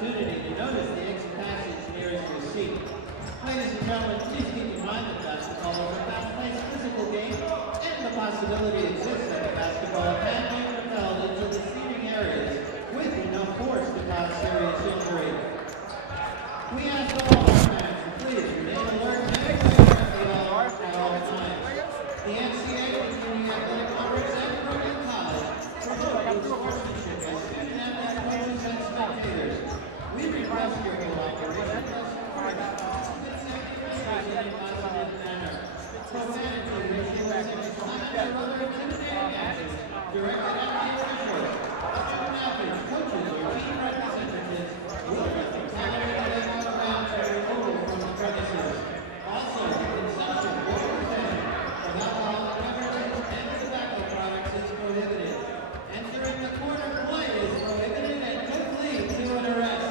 opportunity to notice the exit passage nearest your seat. Ladies and gentlemen, please keep in mind that basketball is a fast-paced physical game, and the possibility exists that the basketball can be propelled into the seating areas with enough force to cause serious injury. We ask all our fans to please remain alert and aware at all times. The NCAA, the CUNYAC Athletic Conference, and Brooklyn College promote good sportsmanship by student athletes, coaches, and spectators. We request your cooperation as in a positive manner. Profanity, ridicule, and inflammatory or other intimidating actions directed at the officials, student athletes, coaches, or team representatives will be contaminated and out of bounds for removal from the premises. Also, the consumption or possession of alcoholic beverages and tobacco products is prohibited. Entering the court of play is prohibited and could lead to an arrest.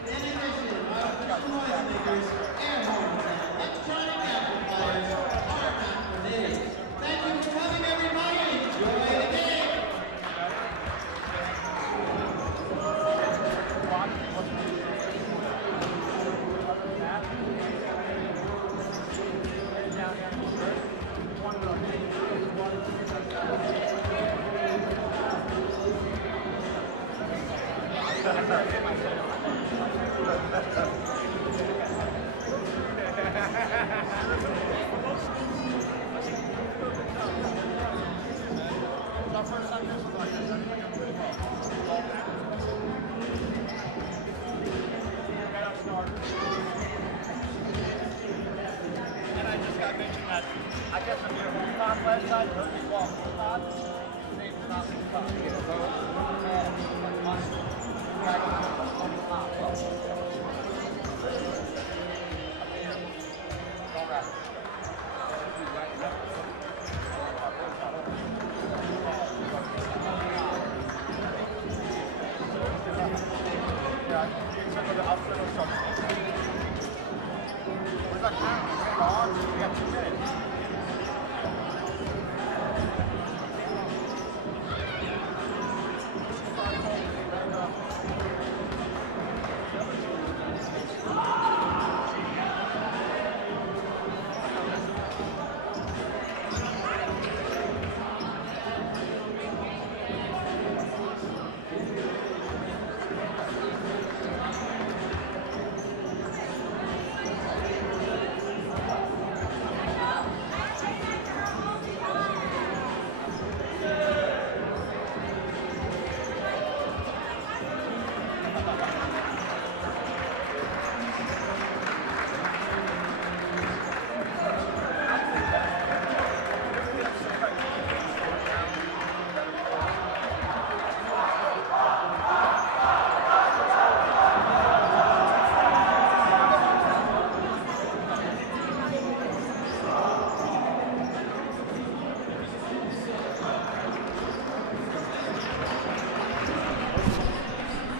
In addition, artificial noisemakers, air horns, and electronic amplifiers are not permitted. Thank you for coming, everybody. Enjoy the game. And I just got mentioned that I guess I did a whole top last night, heard me walk full top, same top, get a row, and muscle.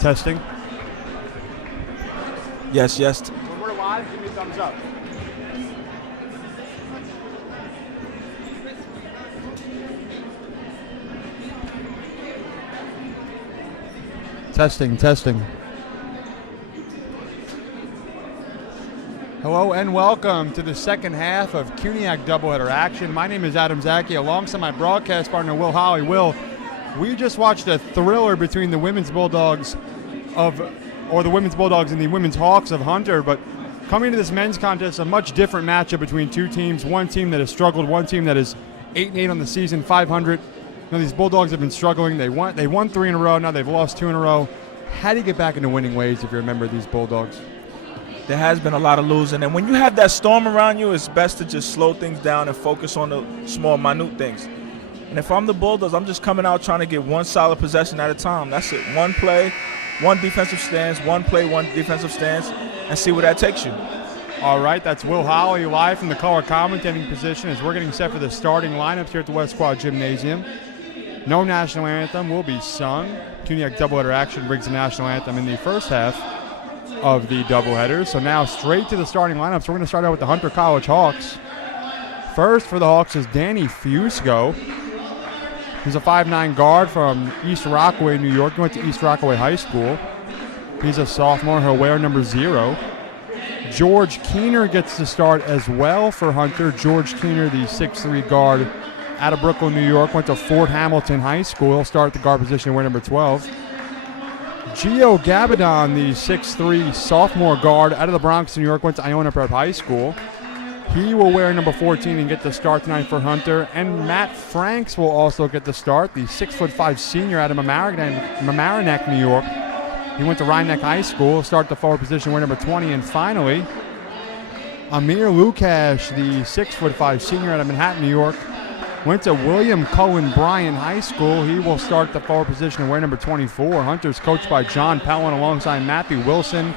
Testing. Yes, yes. When we're live, give me a thumbs up. Testing, testing. Hello and welcome to the second half of CUNYAC doubleheader action. My name is Adam Zaki, alongside my broadcast partner, Will Holly. Will, we just watched a thriller between the women's Bulldogs the women's Bulldogs and the women's Hawks of Hunter, but coming to this men's contest, a much different matchup between two teams. One team that has struggled, one team that is 8-8 on the season, 500. Now these Bulldogs have been struggling. They won 3 in a row. Now they've lost 2 in a row. How do you get back into winning ways if you're a member of these Bulldogs? There has been a lot of losing, and when you have that storm around you, it's best to just slow things down and focus on the small, minute things. And if I'm the Bulldogs, I'm just coming out trying to get one solid possession at a time. That's it. One play, one defensive stance, one play, one defensive stance, and see where that takes you. All right, that's Will Holly live from the color commentating position as we're getting set for the starting lineups here at the West Quad Gymnasium. No national anthem will be sung. CUNYAC doubleheader action brings the national anthem in the first half of the doubleheader. So now straight to the starting lineups. We're going to start out with the Hunter College Hawks. First for the Hawks is Danny Fusco. He's a 5'9" guard from East Rockaway, New York. He went to East Rockaway High School. He's a sophomore. He'll wear number 0. George Keener gets to start as well for Hunter. George Keener, the 6'3 guard out of Brooklyn, New York, went to Fort Hamilton High School. He'll start at the guard position, wear number 12. Gio Gabadon, the 6'3 sophomore guard out of the Bronx, New York, went to Iona Prep High School. He will wear number 14 and get the start tonight for Hunter. And Matt Franks will also get the start, the 6'5 senior out of Mamaroneck, New York. He went to Rhinebeck High School. He'll start the forward position, wear number 20. And finally, Amir Lukash, the 6'5 senior out of Manhattan, New York, went to William Cullen Bryan High School. He will start the forward position and wear number 24. Hunter's coached by John Pellin alongside Matthew Wilson,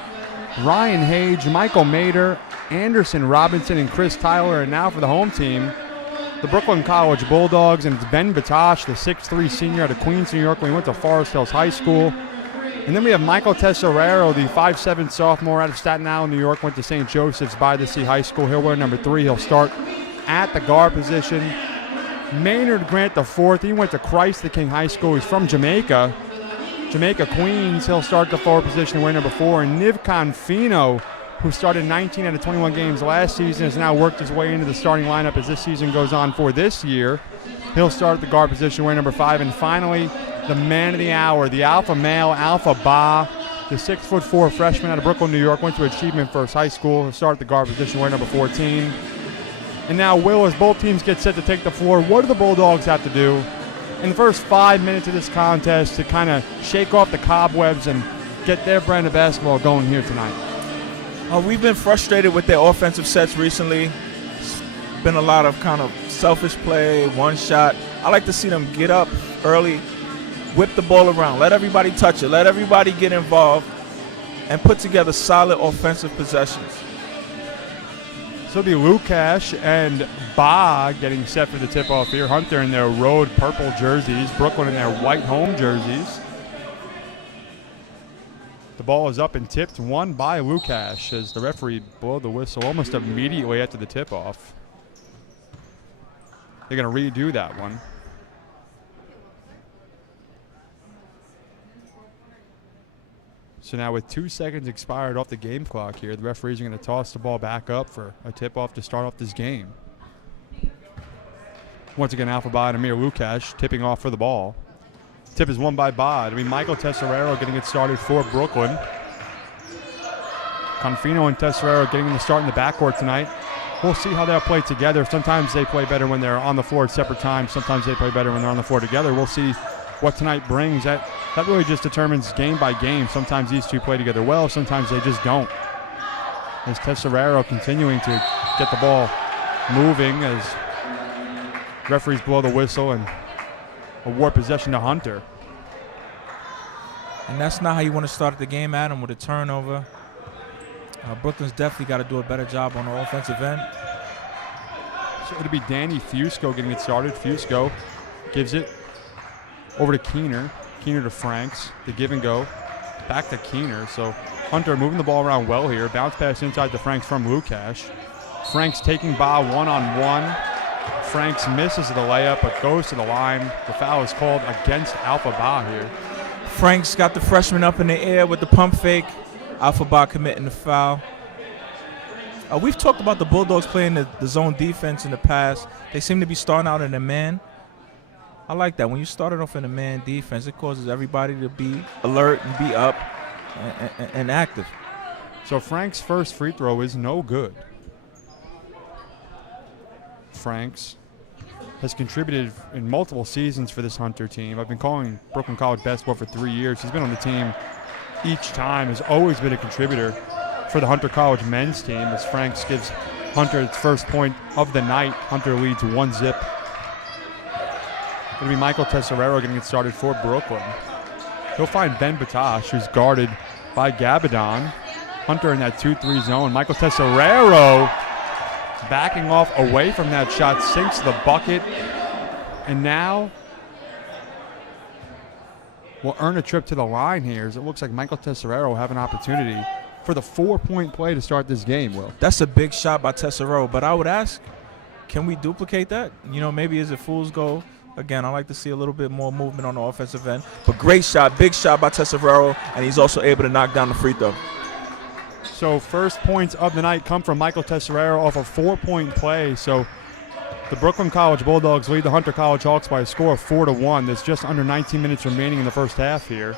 Ryan Hage, Michael Mader, Anderson Robinson, and Chris Tyler. And now for the home team, the Brooklyn College Bulldogs, and it's Ben Batosh, the 6'3 senior out of Queens, New York, when he went to Forest Hills High School. And then we have Michael Tesserero, the 5'7 sophomore out of Staten Island, New York, went to St. Joseph's by the Sea High School. He'll wear number 3. He'll start at the guard position. Maynard Grant the 4th, he went to Christ the King High School. He's from Jamaica, Queens. He'll start the forward position and wear number 4. And Niv Confino, who started 19 out of 21 games last season, has now worked his way into the starting lineup as this season goes on for this year. He'll start at the guard position, wear number 5. And finally, the man of the hour, the alpha male, Alpha Ba, the 6'4 freshman out of Brooklyn, New York, went to Achievement First High School. He'll start at the guard position, wear number 14. And now, Will, as both teams get set to take the floor, what do the Bulldogs have to do in the first 5 minutes of this contest to kind of shake off the cobwebs and get their brand of basketball going here tonight? We've been frustrated with their offensive sets recently. It's been a lot of kind of selfish play, one shot. I like to see them get up early, whip the ball around, let everybody touch it, let everybody get involved, and put together solid offensive possessions. So it'll be Lukash and Ba getting set for the tip-off here. Hunter in their road purple jerseys, Brooklyn in their white home jerseys. The ball is up and tipped, won by Lukash as the referee blew the whistle almost immediately after the tip-off. They're going to redo that one. So now with 2 seconds expired off the game clock here, the referees are going to toss the ball back up for a tip-off to start off this game. Once again, Alpha Ba and Amir Lukash tipping off for the ball. Tip is won by Ba. It'll be Michael Tesserero getting it started for Brooklyn. Confino and Tesserero getting the start in the backcourt tonight. We'll see how they'll play together. Sometimes they play better when they're on the floor at separate times. Sometimes they play better when they're on the floor together. We'll see what tonight brings. That really just determines game by game. Sometimes these two play together well, sometimes they just don't. As Tesserero continuing to get the ball moving as referees blow the whistle and award possession to Hunter. And that's not how you want to start the game, Adam, with a turnover. Brooklyn's definitely got to do a better job on the offensive end. So it'll be Danny Fusco getting it started. Fusco gives it over to Keener. Keener to Franks. The give and go. Back to Keener. So Hunter moving the ball around well here. Bounce pass inside to Franks from Lukash. Franks taking Ba one-on-one. Franks misses the layup but goes to the line. The foul is called against Alpha Ba here. Franks got the freshman up in the air with the pump fake. Alpha Ba committing the foul. We've talked about the Bulldogs playing the zone defense in the past. They seem to be starting out in a man. I like that. When you started off in a man defense, it causes everybody to be alert and be up and active. So Franks' first free throw is no good. Franks has contributed in multiple seasons for this Hunter team. I've been calling Brooklyn College basketball for 3 years. He's been on the team each time, has always been a contributor for the Hunter College men's team as Franks gives Hunter its first point of the night. Hunter leads 1-0. It'll be Michael Tesserero getting it started for Brooklyn. He'll find Ben Batosh, who's guarded by Gabadon. Hunter in that 2-3 zone. Michael Tesserero backing off away from that shot, sinks the bucket, and now will earn a trip to the line here as it looks like Michael Tesserero will have an opportunity for the 4-point play to start this game, Will. That's a big shot by Tesserero, but I would ask, can we duplicate that? You know, maybe is it fool's goal Again, I like to see a little bit more movement on the offensive end. But great shot, big shot by Tesserero, and he's also able to knock down the free throw. So first points of the night come from Michael Tesserero off a 4-point play. So the Brooklyn College Bulldogs lead the Hunter College Hawks by a score of 4-1. There's just under 19 minutes remaining in the first half here.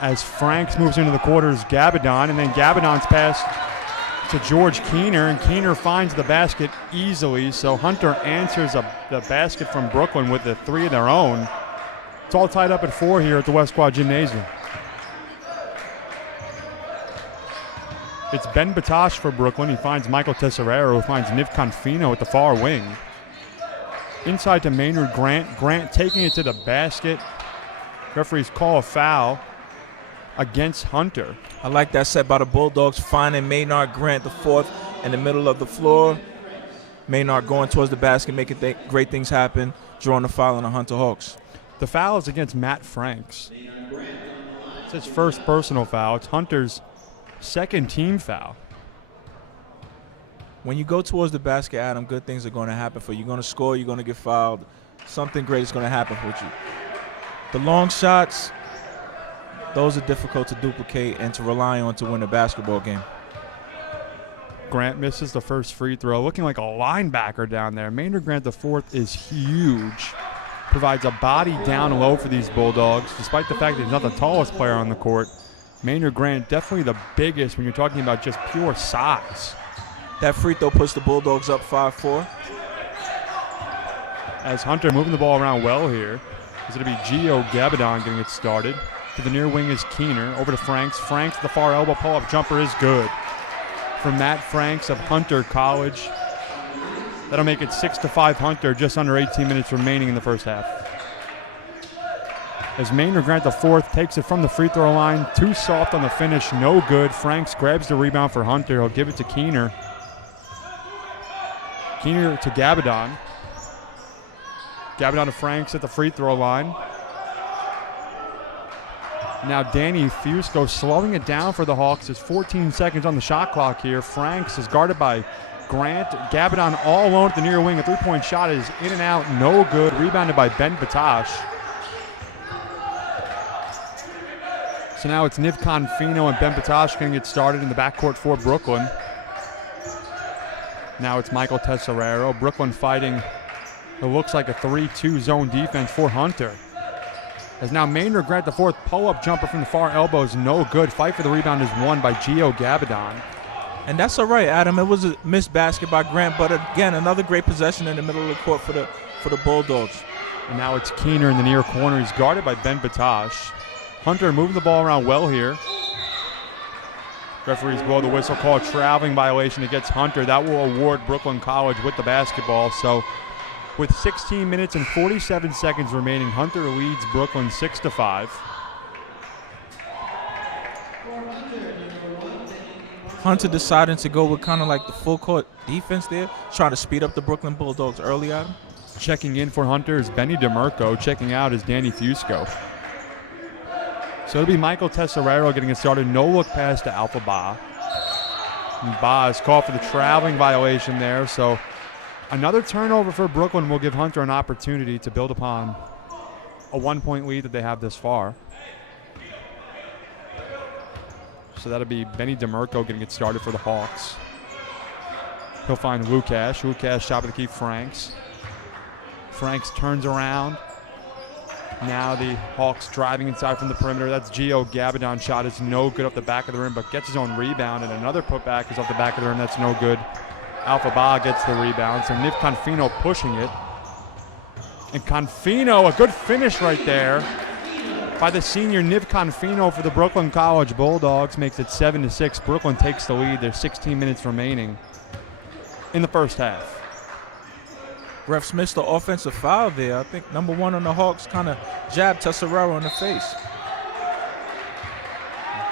As Franks moves into the quarters, Gabadon, and then Gabadon's pass to George Keener, and Keener finds the basket easily. So Hunter answers the basket from Brooklyn with the three of their own. It's all tied up at 4 here at the West Quad Gymnasium. It's Ben Batosh for Brooklyn. He finds Michael Tesserero, who finds Niv Confino at the far wing. Inside to Maynard Grant. Grant taking it to the basket. Referees call a foul against Hunter. I like that set by the Bulldogs, finding Maynard Grant, the fourth, in the middle of the floor. Maynard going towards the basket, making great things happen, drawing the foul on the Hunter Hawks. The foul is against Matt Franks. It's his first personal foul. It's Hunter's second team foul. When you go towards the basket, Adam, good things are going to happen for you. You're going to score, you're going to get fouled. Something great is going to happen with you. The long shots, those are difficult to duplicate and to rely on to win a basketball game. Grant misses the first free throw, looking like a linebacker down there. Maynard Grant, the fourth, is huge. Provides a body down low for these Bulldogs, despite the fact that he's not the tallest player on the court. Maynard Grant, definitely the biggest when you're talking about just pure size. That free throw puts the Bulldogs up 5-4. As Hunter moving the ball around well here. It's going to be Gio Gabadon getting it started. To the near wing is Keener. Over to Franks. Franks, the far elbow pull-up jumper is good. For Matt Franks of Hunter College. That'll make it 6-5 Hunter, just under 18 minutes remaining in the first half. As Maynard Grant, the fourth, takes it from the free throw line. Too soft on the finish, no good. Franks grabs the rebound for Hunter. He'll give it to Keener. Keener to Gabadon. Gabadon to Franks at the free throw line. Now Danny Fusco slowing it down for the Hawks. There's 14 seconds on the shot clock here. Franks is guarded by Grant. Gabadon all alone at the near wing. A three-point shot is in and out, no good. Rebounded by Ben Batosh. So now it's Niv Confino and Ben Batosh getting it started in the backcourt for Brooklyn. Now it's Michael Tesserero. Brooklyn fighting, it looks like a 3-2 zone defense for Hunter. As now Maynard Grant, the fourth, pull-up jumper from the far elbow is no good. Fight for the rebound is won by Gio Gabadon. And that's all right, Adam. It was a missed basket by Grant, but again, another great possession in the middle of the court for the Bulldogs. And now it's Keener in the near corner. He's guarded by Ben Batosh. Hunter moving the ball around well here. Referees blow the whistle, call a traveling violation against Hunter. That will award Brooklyn College with the basketball. So with 16 minutes and 47 seconds remaining, Hunter leads Brooklyn 6-5. Hunter deciding to go with kind of like the full court defense there, trying to speed up the Brooklyn Bulldogs early, Adam. Checking in for Hunter is Benny DeMurco. Checking out is Danny Fusco. So it'll be Michael Tesserero getting it started. No look pass to Alpha Ba. And Ba is called for the traveling violation there. So another turnover for Brooklyn will give Hunter an opportunity to build upon a 1-point lead that they have this far. So that'll be Benny DeMurco getting it started for the Hawks. He'll find Lukash. Lukash top of the key, Franks. Franks turns around. Now the Hawks driving inside from the perimeter. That's Gio Gabadon shot. It's no good off the back of the rim, but gets his own rebound. And another putback is off the back of the rim. That's no good. Alpha Ba gets the rebound. So Niv Confino pushing it. And Confino, a good finish right there by the senior Niv Confino for the Brooklyn College Bulldogs. Makes it 7-6. Brooklyn takes the lead. There's 16 minutes remaining in the first half. Refs missed the offensive foul there. I think number one on the Hawks kind of jabbed Tesserero in the face.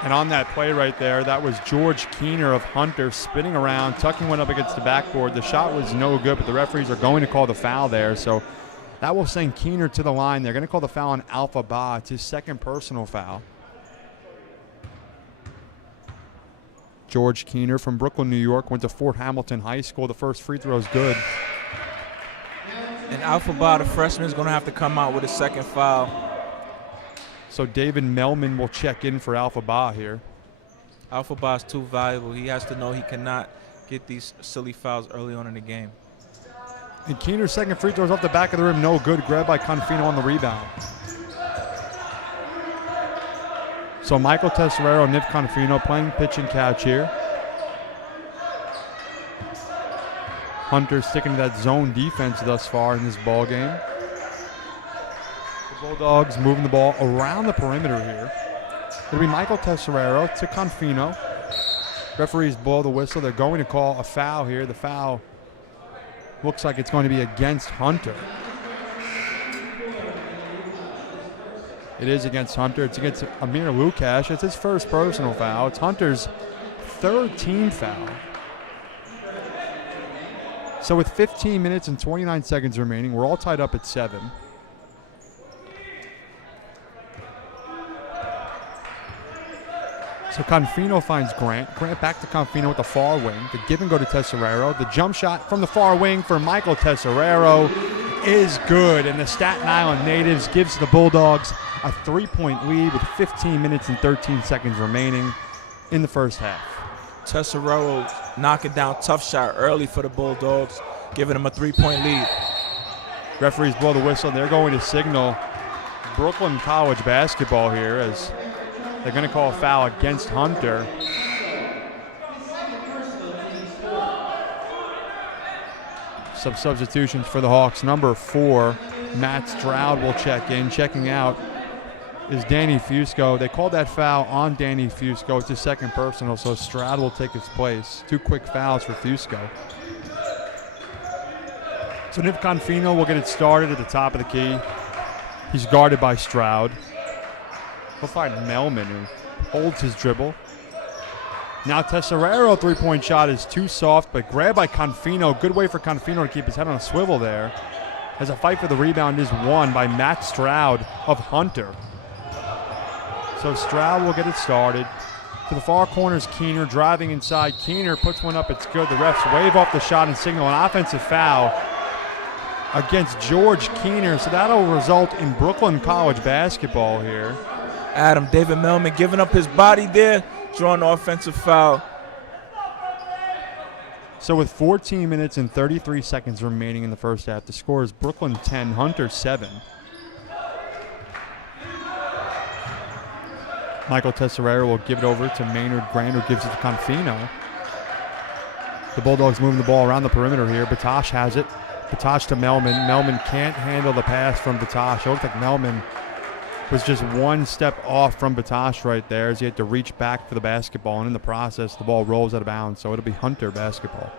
And on that play right there, that was George Keener of Hunter spinning around, tucking one up against the backboard. The shot was no good, but the referees are going to call the foul there. So that will send Keener to the line. They're going to call the foul on Alpha Ba. It's his second personal foul. George Keener from Brooklyn, New York, went to Fort Hamilton High School. The first free throw is good. And Alphabet, the freshman, is going to have to come out with a second foul. So David Melman will check in for Alphabet here. Alphabet's too valuable. He has to know he cannot get these silly fouls early on in the game. And Keener's second free throw is off the back of the rim, no good. Grabbed by Confino on the rebound. So Michael Tesserero, Nick Confino playing pitch and catch here. Hunter sticking to that zone defense thus far in this ball game. The Bulldogs moving the ball around the perimeter here. It'll be Michael Tesserero to Confino. Referees blow the whistle. They're going to call a foul here. The foul looks like it's going to be against Hunter. It is against Hunter. It's against Amir Lukash. It's his first personal foul. It's Hunter's third team foul. So with 15 minutes and 29 seconds remaining, we're all tied up at 7. So Confino finds Grant. Grant back to Confino with the far wing. The give and go to Tesserero. The jump shot from the far wing for Michael Tesserero is good. And the Staten Island natives gives the Bulldogs a 3-point lead with 15 minutes and 13 seconds remaining in the first half. Tesserero knocking down tough shot early for the Bulldogs, giving them a 3-point lead. Referees blow the whistle. They're going to signal Brooklyn College basketball here as they're going to call a foul against Hunter. Some substitutions for the Hawks. Number 4, Matt Stroud will check in. Checking out is Danny Fusco. They called that foul on Danny Fusco. It's his second personal, so Stroud will take his place. 2 quick fouls for Fusco. So Nick Confino will get it started at the top of the key. He's guarded by Stroud. He'll find Melman, who holds his dribble. Now Tesserero 3-point shot is too soft, but grabbed by Confino. Good way for Confino to keep his head on a swivel there. As a fight for the rebound is won by Matt Stroud of Hunter. So Stroud will get it started. To the far corner is Keener driving inside. Keener puts one up. It's good. The refs wave off the shot and signal an offensive foul against George Keener. So that'll result in Brooklyn College basketball here. Adam, David Melman giving up his body there, drawing the offensive foul. So with 14 minutes and 33 seconds remaining in the first half, the score is Brooklyn 10, Hunter 7. Michael Tesserero will give it over to Maynard Grant, who gives it to Confino. The Bulldogs moving the ball around the perimeter here. Batosh has it. Batosh to Melman. Melman can't handle the pass from Batosh. It looked like Melman was just one step off from Batosh right there as he had to reach back for the basketball, and in the process, the ball rolls out of bounds, so it'll be Hunter basketball.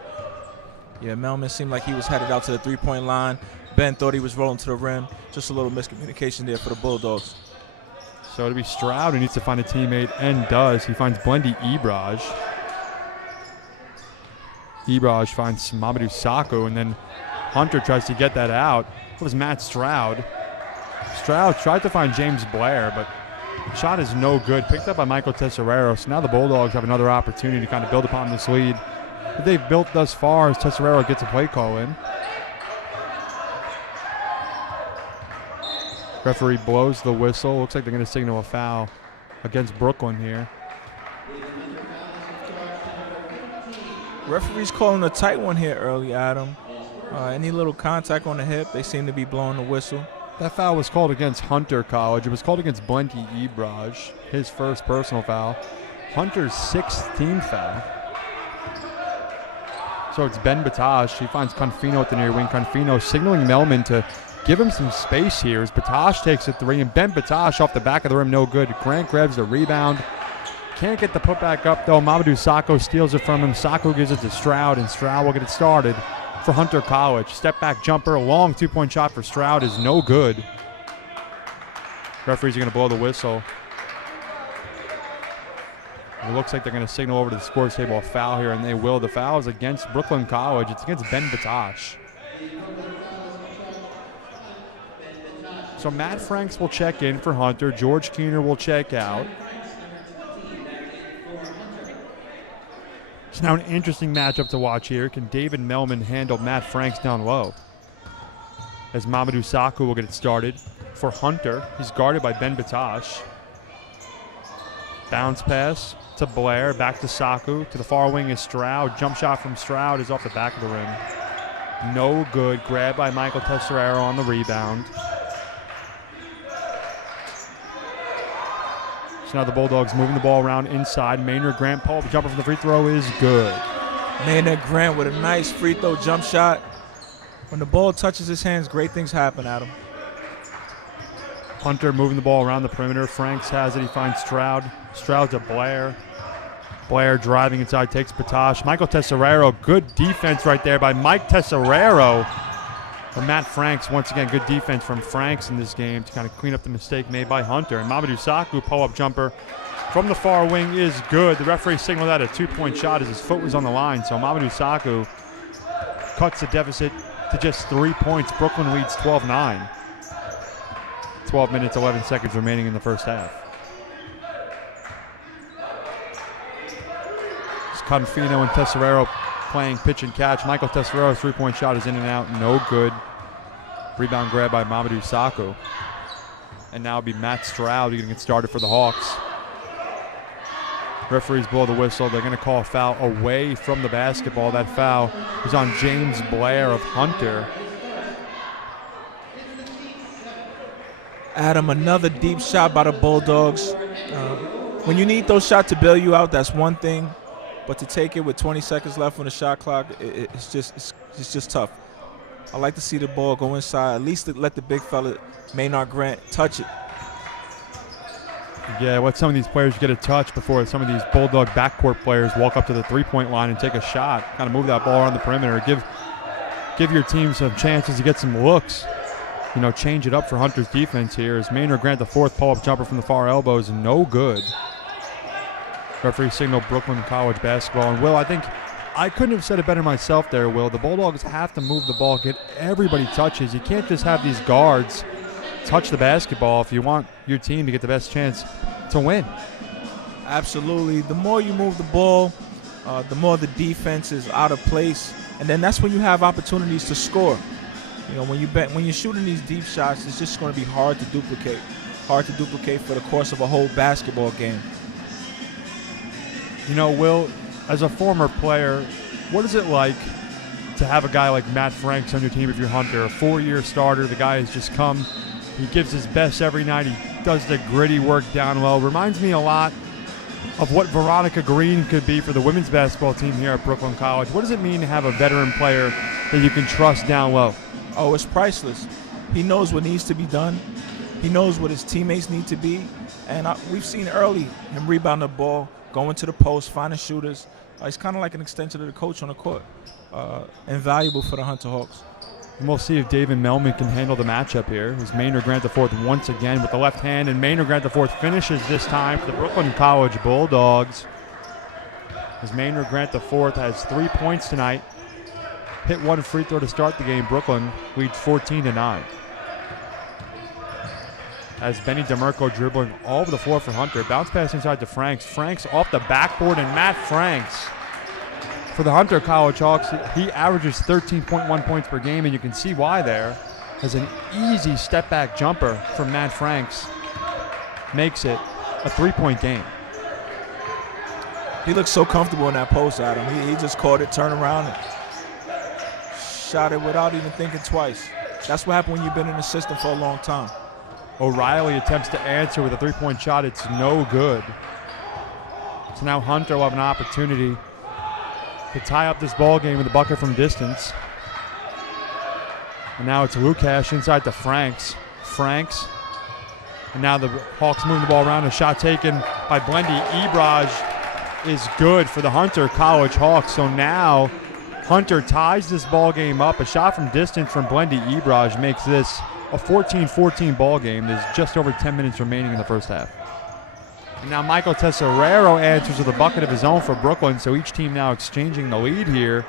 Yeah, Melman seemed like he was headed out to the 3-point line. Ben thought he was rolling to the rim. Just a little miscommunication there for the Bulldogs. So it'll be Stroud who needs to find a teammate, and does. He finds Blendy Ebraj. Ebraj finds Mamadou Sakho, and then Hunter tries to get that out. It was Matt Stroud. Stroud tried to find James Blair, but the shot is no good. Picked up by Michael Tesserero. So now the Bulldogs have another opportunity to kind of build upon this lead that they've built thus far as Tesserero gets a play call in. Referee blows the whistle. Looks like they're going to signal a foul against Brooklyn here. Referee's calling a tight one here early, Adam. Any little contact on the hip, they seem to be blowing the whistle. That foul was called against Hunter College. It was called against Blendy Ebraj, his first personal foul. Hunter's 6th team foul. So it's Ben Batosh. He finds Confino at the near wing. Confino signaling Melman to give him some space here as Batosh takes a 3, and Ben Batosh off the back of the rim, no good. Grant grabs the rebound. Can't get the putback up, though. Mamadou Sakho steals it from him. Sakho gives it to Stroud, and Stroud will get it started for Hunter College. Step back jumper, long 2-point shot for Stroud is no good. Referees are going to blow the whistle. It looks like they're going to signal over to the scores table a foul here, and they will. The foul is against Brooklyn College. It's against Ben Batosh. So Matt Franks will check in for Hunter. George Keener will check out. It's now an interesting matchup to watch here. Can David Melman handle Matt Franks down low? as Mamadou Sakho will get it started for Hunter. He's guarded by Ben Batash. Bounce pass to Blair, back to Sakho. To the far wing is Stroud. Jump shot from Stroud is off the back of the rim. No good. Grabbed by Michael Tesserero on the rebound. So now the Bulldogs moving the ball around inside. Maynard Grant, pull-up jumper from the free throw is good. Maynard Grant with a nice free throw jump shot. When the ball touches his hands, great things happen, Adam. Hunter moving the ball around the perimeter. Franks has it. He finds Stroud. Stroud to Blair. Blair driving inside, takes Patosh. Michael Tesserero, good defense right there by Mike Tesserero. But Matt Franks, once again, good defense from Franks in this game to kind of clean up the mistake made by Hunter. And Mamadou Sakho, pull-up jumper from the far wing is good. The referee signaled that a two-point shot as his foot was on the line. So Mamadou Sakho cuts the deficit to just 3 points. Brooklyn leads 12-9. 12 minutes, 11 seconds remaining in the first half. It's Confino and Tesserero playing pitch and catch. Michael Tesserero's three-point shot is in and out, no good. Rebound grab by Mamadou Sakho. And now it'll be Matt Stroud getting it started for the Hawks. Referees blow the whistle. They're going to call a foul away from the basketball. That foul is on James Blair of Hunter. Adam, another deep shot by the Bulldogs. When you need those shots to bail you out, that's one thing. But to take it with 20 seconds left on the shot clock, it's just tough. I like to see the ball go inside. At least let the big fella, Maynard Grant, touch it. Yeah, what some of these players get a touch before some of these Bulldog backcourt players walk up to the three-point line and take a shot. Kind of move that ball around the perimeter. Give your team some chances to get some looks. You know, change it up for Hunter's defense here as Maynard Grant, the fourth pull-up jumper from the far elbow is no good. Referee signal Brooklyn College basketball. And Will, I think I couldn't have said it better myself there, Will. The Bulldogs have to move the ball, get everybody touches. You can't just have these guards touch the basketball if you want your team to get the best chance to win. Absolutely. The more you move the ball, the more the defense is out of place. And then that's when you have opportunities to score. You know, when you're shooting these deep shots, it's just going to be hard to duplicate. Hard to duplicate for the course of a whole basketball game. You know, Will, as a former player, what is it like to have a guy like Matt Franks on your team if you're Hunter, a 4-year starter? The guy has just come. He gives his best every night. He does the gritty work down low. Reminds me a lot of what Veronica Green could be for the women's basketball team here at Brooklyn College. What does it mean to have a veteran player that you can trust down low? Oh, it's priceless. He knows what needs to be done. He knows what his teammates need to be. And we've seen early him rebound the ball, going to the post, finding shooters. He's kind of like an extension of the coach on the court. Invaluable for the Hunter Hawks. And we'll see if David Melman can handle the matchup here. As Maynard Grant the fourth once again with the left hand, and Maynard Grant the fourth finishes this time for the Brooklyn College Bulldogs. As Maynard Grant the fourth has 3 points tonight. Hit one free throw to start the game. Brooklyn leads 14-9. As Benny DeMarco dribbling all over the floor for Hunter. Bounce pass inside to Franks. Franks off the backboard, and Matt Franks. For the Hunter College Hawks, he averages 13.1 points per game, and you can see why there. As an easy step-back jumper from Matt Franks makes it a 3-point game. He looks so comfortable in that post, Adam. He just caught it, turned around, and shot it without even thinking twice. That's what happened when you've been in the system for a long time. O'Reilly attempts to answer with a three-point shot. It's no good. So now Hunter will have an opportunity to tie up this ball game with a bucket from distance. And now it's Lukash inside to Franks. Franks. And now the Hawks moving the ball around. A shot taken by Blendy Ebraj is good for the Hunter College Hawks. So now Hunter ties this ball game up. A shot from distance from Blendy Ebraj makes this a 14-14 ball game. There's just over 10 minutes remaining in the first half. And now Michael Tesserero answers with a bucket of his own for Brooklyn, so each team now exchanging the lead here.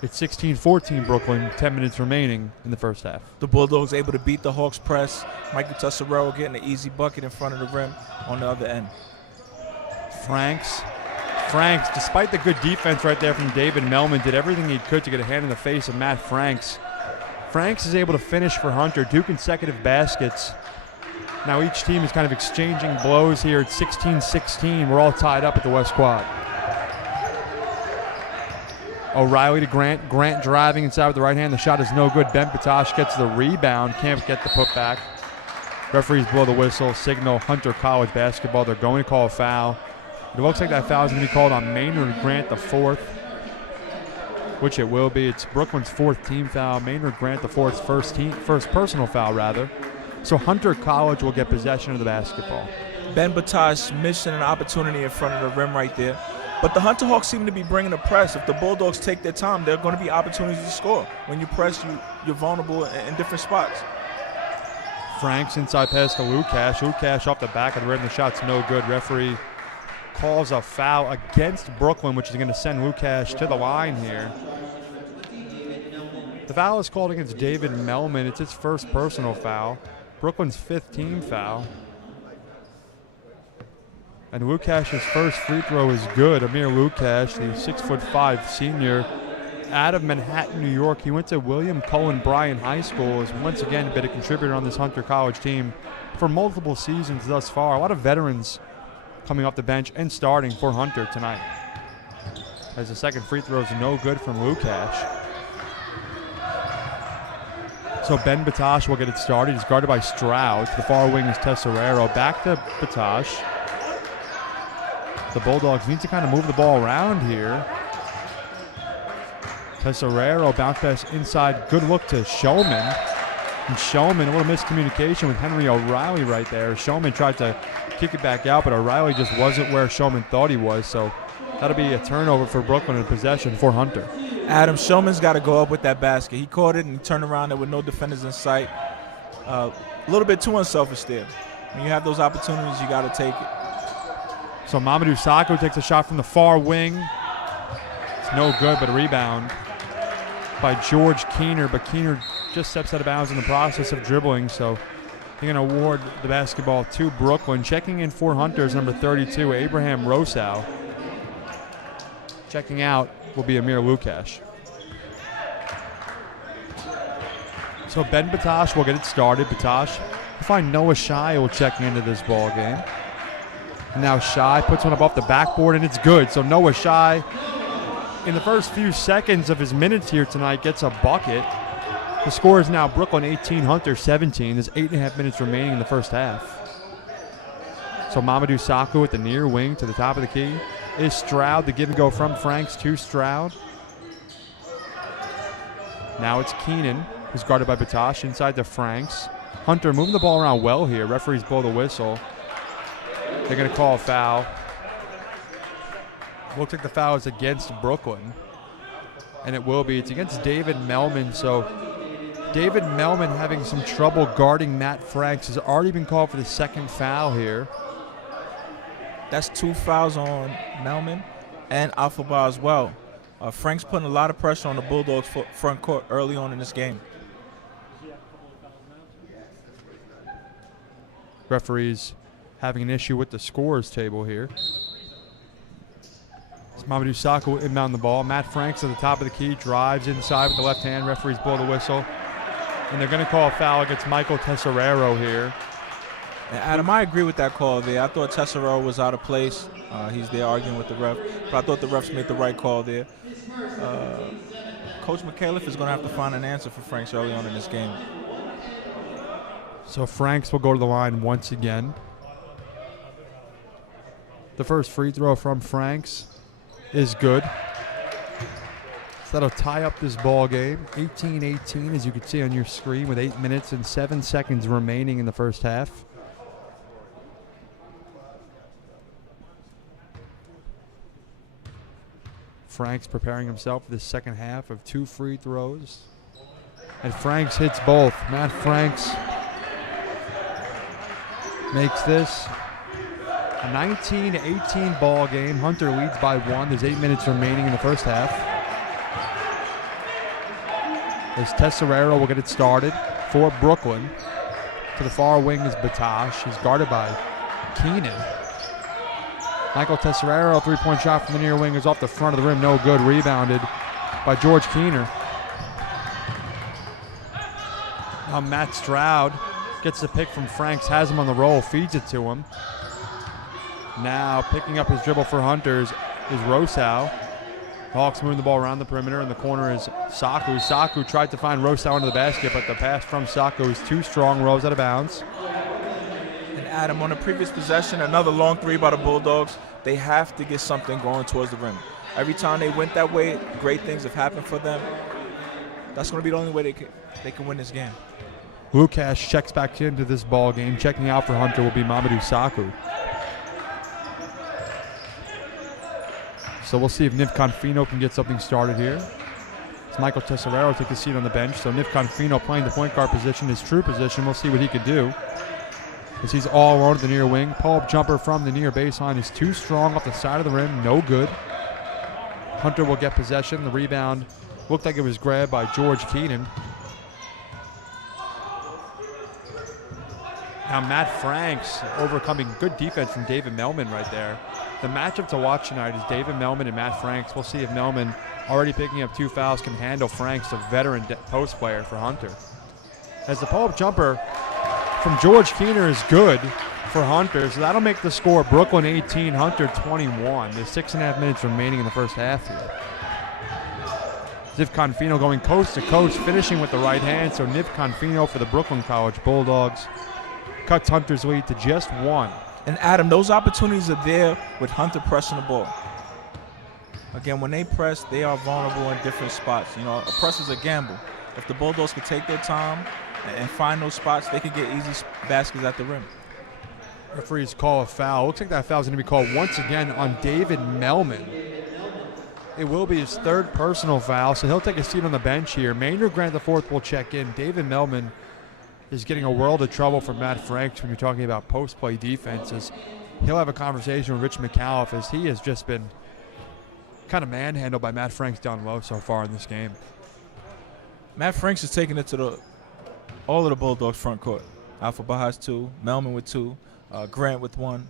It's 16-14 Brooklyn, 10 minutes remaining in the first half. The Bulldogs able to beat the Hawks press. Michael Tesserero getting an easy bucket in front of the rim on the other end. Franks, despite the good defense right there from David Melman, did everything he could to get a hand in the face of Matt Franks. Franks is able to finish for Hunter, 2 consecutive baskets. Now each team is kind of exchanging blows here at 16-16. We're all tied up at the West Quad. O'Reilly to Grant. Grant driving inside with the right hand. The shot is no good. Ben Patosh gets the rebound. Can't get the putback. Referees blow the whistle. Signal Hunter College basketball. They're going to call a foul. It looks like that foul is going to be called on Maynard Grant, the 4th, which it will be. It's Brooklyn's 4th team foul. Maynard Grant, the 4th, first personal foul, rather. So Hunter College will get possession of the basketball. Ben Batash missing an opportunity in front of the rim right there. But the Hunter Hawks seem to be bringing the press. If the Bulldogs take their time, there are going to be opportunities to score. When you press, you're vulnerable in different spots. Franks inside pass to Lukash. Lukash off the back of the rim. The shot's no good. Referee calls a foul against Brooklyn, which is going to send Lukash to the line here. The foul is called against David Melman. It's his first personal foul. Brooklyn's 5th team foul. And Lukash's first free throw is good. Amir Lukash, the 6'5" senior out of Manhattan, New York. He went to William Cullen Bryan High School. Has once again been a contributor on this Hunter College team for multiple seasons thus far. A lot of veterans coming off the bench and starting for Hunter tonight. As the second free throw is no good from Lukash. So Ben Batash will get it started. He's guarded by Stroud. To the far wing is Tesserero. Back to Batash. The Bulldogs need to kind of move the ball around here. Tesserero bounce pass inside. Good look to Showman. And Showman, a little miscommunication with Henry O'Reilly right there. Showman tried to kick it back out, but O'Reilly just wasn't where Showman thought he was. So that'll be a turnover for Brooklyn in possession for Hunter. Adam Showman's got to go up with that basket. He caught it and turned around there with no defenders in sight. A little bit too unselfish there. When you have those opportunities, you got to take it. So Mamadou Sakho takes a shot from the far wing. It's no good, but a rebound by George Keener. But Keener just steps out of bounds in the process of dribbling. So they're going to award the basketball to Brooklyn. Checking in for Hunter is number 32, Abraham Rosow. Checking out will be Amir Lukash. So Ben Batash will get it started. Batash will find Noah Shai will check into this ball game. And now Shai puts one up off the backboard, and it's good. So Noah Shai, in the first few seconds of his minutes here tonight, gets a bucket. The score is now Brooklyn 18, Hunter 17. There's 8.5 minutes remaining in the first half. So Mamadou Sakho at the near wing to the top of the key. Is Stroud, the give and go from Franks to Stroud. Now it's Keenan, who's guarded by Batash, inside to Franks. Hunter moving the ball around well here. Referees blow the whistle. They're going to call a foul. Looks like the foul is against Brooklyn. And it will be. It's against David Melman. So David Melman having some trouble guarding Matt Franks has already been called for the second foul here. That's 2 fouls on Melman and Alphabet as well. Frank's putting a lot of pressure on the Bulldogs front court early on in this game. Referees having an issue with the scorers table here. It's Mamadou Sakho inbound the ball. Matt Franks at the top of the key, drives inside with the left hand. Referees blow the whistle. And they're going to call a foul against Michael Tesserero here. And Adam, I agree with that call there. I thought Tesserero was out of place. He's there arguing with the ref. But I thought the refs made the right call there. Coach McAuliffe is going to have to find an answer for Franks early on in this game. So Franks will go to the line once again. The first free throw from Franks is good. So that'll tie up this ball game. 18-18, as you can see on your screen, with 8 minutes and 7 seconds remaining in the first half. Franks preparing himself for the second half of 2 free throws. And Franks hits both. Matt Franks makes this a 19-18 ball game. Hunter leads by 1. There's 8 minutes remaining in the first half. As Tesserero will get it started for Brooklyn. To the far wing is Batash. He's guarded by Keenan. Michael Tesserero, 3-point shot from the near wing is off the front of the rim. No good. Rebounded by George Keener. Now Matt Stroud gets the pick from Franks, has him on the roll, feeds it to him. Now picking up his dribble for Hunters is Rosau. Hawks moving the ball around the perimeter. In the corner is Saku. Saku tried to find Rosau into the basket, but the pass from Saku is too strong. Rolls out of bounds. And Adam, on the previous possession, another long three by the Bulldogs. They have to get something going towards the rim. Every time they went that way, great things have happened for them. That's going to be the only way they can win this game. Lukash checks back into this ball game. Checking out for Hunter will be Mamadou Saku. So we'll see if Niv Confino can get something started here. As Michael Tesserero takes a seat on the bench. So Niv Confino playing the point guard position, his true position. We'll see what he can do. As he's all alone at the near wing. Pull-up jumper from the near baseline is too strong off the side of the rim. No good. Hunter will get possession. The rebound looked like it was grabbed by George Keenan. Now Matt Franks overcoming good defense from David Melman right there. The matchup to watch tonight is David Melman and Matt Franks. We'll see if Melman, already picking up 2 fouls, can handle Franks, a veteran post player for Hunter. As the pull-up jumper from George Keener is good for Hunter, so that'll make the score Brooklyn 18, Hunter 21. There's 6.5 minutes remaining in the first half here. Niv Confino going coast to coast, finishing with the right hand. So Niv Confino for the Brooklyn College Bulldogs cuts Hunter's lead to just 1. And Adam, those opportunities are there with Hunter pressing the ball. Again, when they press, they are vulnerable in different spots. You know, a press is a gamble. If the Bulldogs could take their time and find those spots, they could get easy baskets at the rim. Referees call a foul. Looks like that foul is going to be called once again on David Melman. It will be his 3rd personal foul, so he'll take a seat on the bench here. Maynard Grant IV will check in. David Melman is getting a world of trouble from Matt Franks when you're talking about post-play defenses. He'll have a conversation with Rich McAuliffe as he has just been kind of manhandled by Matt Franks down low so far in this game. Matt Franks is taking it to all of the Bulldogs front court. Alpha Baha's 2, Melman with 2, Grant with 1.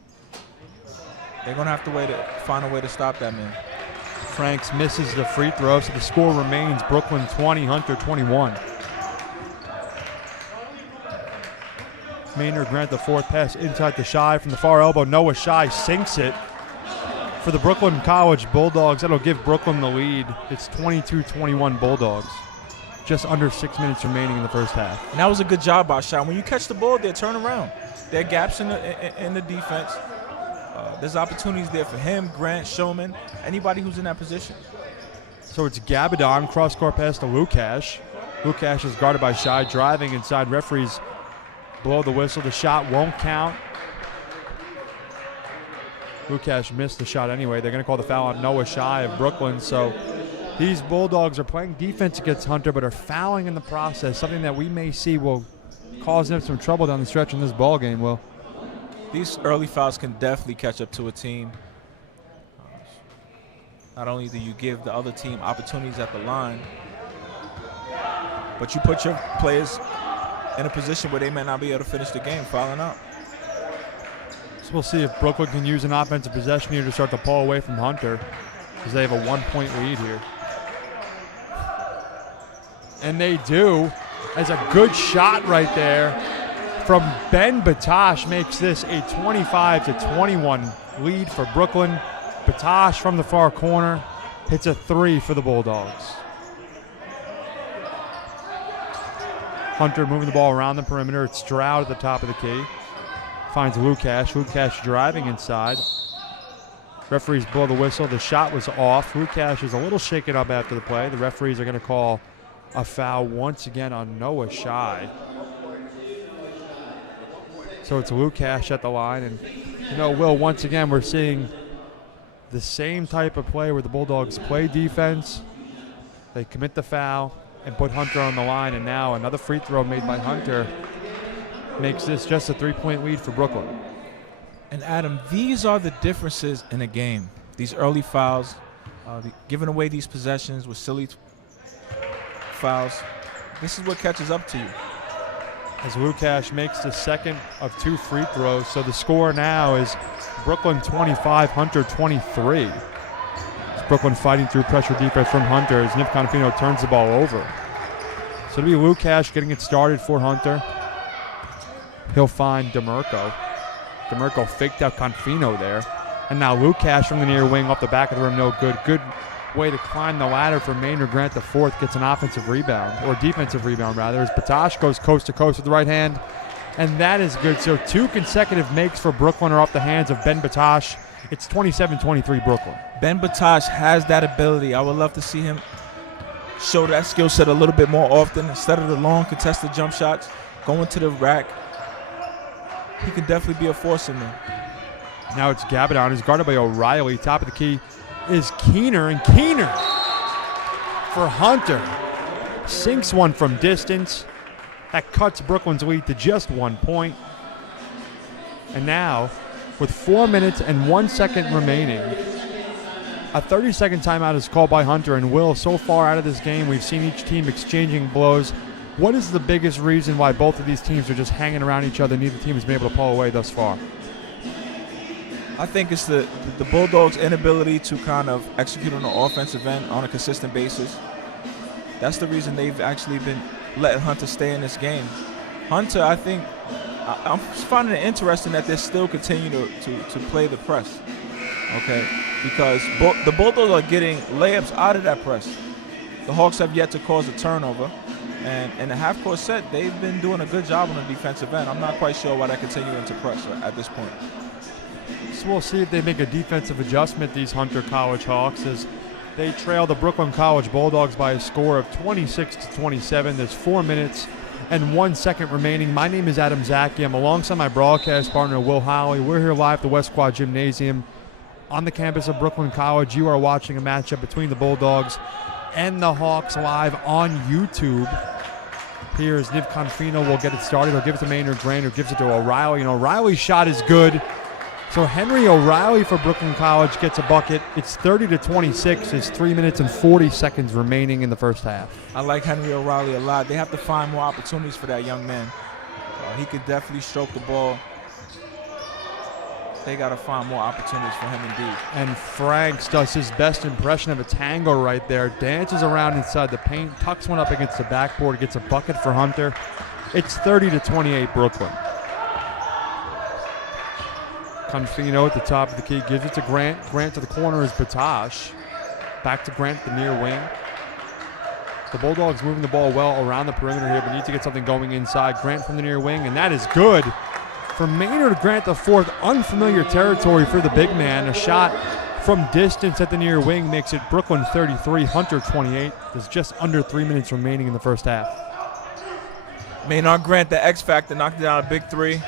They're going to have to find a way to stop that man. Franks misses the free throw, so the score remains Brooklyn 20, Hunter 21. Maynard Grant the 4th pass inside to Shai from the far elbow. Noah Shai sinks it for the Brooklyn College Bulldogs. That'll give Brooklyn the lead. It's 22-21 Bulldogs. Just under 6 minutes remaining in the first half. And that was a good job by Shai. When you catch the ball, they turn around. There are gaps in the defense. There's opportunities there for him, Grant, Showman, anybody who's in that position. So it's Gabadon, cross-court pass to Lukash. Lukash is guarded by Shai, driving inside. Referees blow the whistle. The shot won't count. Lukash missed the shot anyway. They're going to call the foul on Noah Shai of Brooklyn. So these Bulldogs are playing defense against Hunter, but are fouling in the process, something that we may see will cause them some trouble down the stretch in this ball game, Will. These early fouls can definitely catch up to a team. Not only do you give the other team opportunities at the line, but you put your players in a position where they may not be able to finish the game fouling out. So we'll see if Brooklyn can use an offensive possession here to start to pull away from Hunter, because they have a 1-point lead here. And they do, as a good shot right there from Ben Batash makes this a 25-21 lead for Brooklyn. Batash from the far corner hits a 3 for the Bulldogs. Hunter moving the ball around the perimeter. It's Stroud at the top of the key. Finds Lukash. Lukash driving inside. Referees blow the whistle. The shot was off. Lukash is a little shaken up after the play. The referees are going to call a foul once again on Noah Shai. So it's Lukash at the line. And, you know, Will, once again, we're seeing the same type of play where the Bulldogs play defense. They commit the foul and put Hunter on the line. And now another free throw made by Hunter makes this just a 3-point lead for Brooklyn. And Adam, these are the differences in a game. These early fouls, giving away these possessions with silly fouls. This is what catches up to you. As Lukash makes the second of 2 free throws. So the score now is Brooklyn 25, Hunter 23. It's Brooklyn fighting through pressure defense from Hunter as Niv Confino turns the ball over. So it'll be Lukash getting it started for Hunter. He'll find DeMarco. DeMarco faked out Confino there. And now Lukash from the near wing off the back of the rim, no good. Good way to climb the ladder for Maynard Grant the fourth. Gets an offensive rebound, or defensive rebound rather, as Batash goes coast to coast with the right hand. And that is good. So 2 consecutive makes for Brooklyn are off the hands of Ben Batash. It's 27-23 Brooklyn. Ben Batash has that ability. I would love to see him show that skill set a little bit more often. Instead of the long contested jump shots, going to the rack, he can definitely be a force in there. Now it's Gabadon, who's guarded by O'Reilly. Top of the key is Keener, and Keener for Hunter. Sinks one from distance. That cuts Brooklyn's lead to just 1 point. And now, with 4 minutes and 1 second remaining, a 30-second timeout is called by Hunter. And Will, so far out of this game, we've seen each team exchanging blows. What is the biggest reason why both of these teams are just hanging around each other? Neither team has been able to pull away thus far. I think it's the Bulldogs' inability to kind of execute on the offensive end on a consistent basis. That's the reason they've actually been letting Hunter stay in this game. Hunter, I think, I'm finding it interesting that they still continue to play the press, okay? Because the Bulldogs are getting layups out of that press. The Hawks have yet to cause a turnover. And in the half-court set, they've been doing a good job on the defensive end. I'm not quite sure why they're continuing to press at this point. So we'll see if they make a defensive adjustment, these Hunter College Hawks, as they trail the Brooklyn College Bulldogs by a score of 26-27. There's 4 minutes and 1 second remaining. My name is Adam Zaki. I'm alongside my broadcast partner, Will Holly. We're here live at the West Quad Gymnasium on the campus of Brooklyn College. You are watching a matchup between the Bulldogs and the Hawks live on YouTube. Here's Niv Confino will get it started. He'll give it to Maynard Grant, who gives it to O'Reilly. And O'Reilly's shot is good. So Henry O'Reilly for Brooklyn College gets a bucket. It's 30-26. There's 3 minutes and 40 seconds remaining in the first half. I like Henry O'Reilly a lot. They have to find more opportunities for that young man. He could definitely stroke the ball. They got to find more opportunities for him indeed. And Franks does his best impression of a tango right there. Dances around inside the paint, tucks one up against the backboard, gets a bucket for Hunter. It's 30-28 Brooklyn. Confino at the top of the key gives it to Grant. Grant to the corner is Batash. Back to Grant, the near wing. The Bulldogs moving the ball well around the perimeter here, but need to get something going inside. Grant from the near wing, and that is good. For Maynard Grant the fourth, unfamiliar territory for the big man. A shot from distance at the near wing makes it Brooklyn 33, Hunter 28. There's just under 3 minutes remaining in the first half. Maynard Grant, the X factor, knocked down a big three.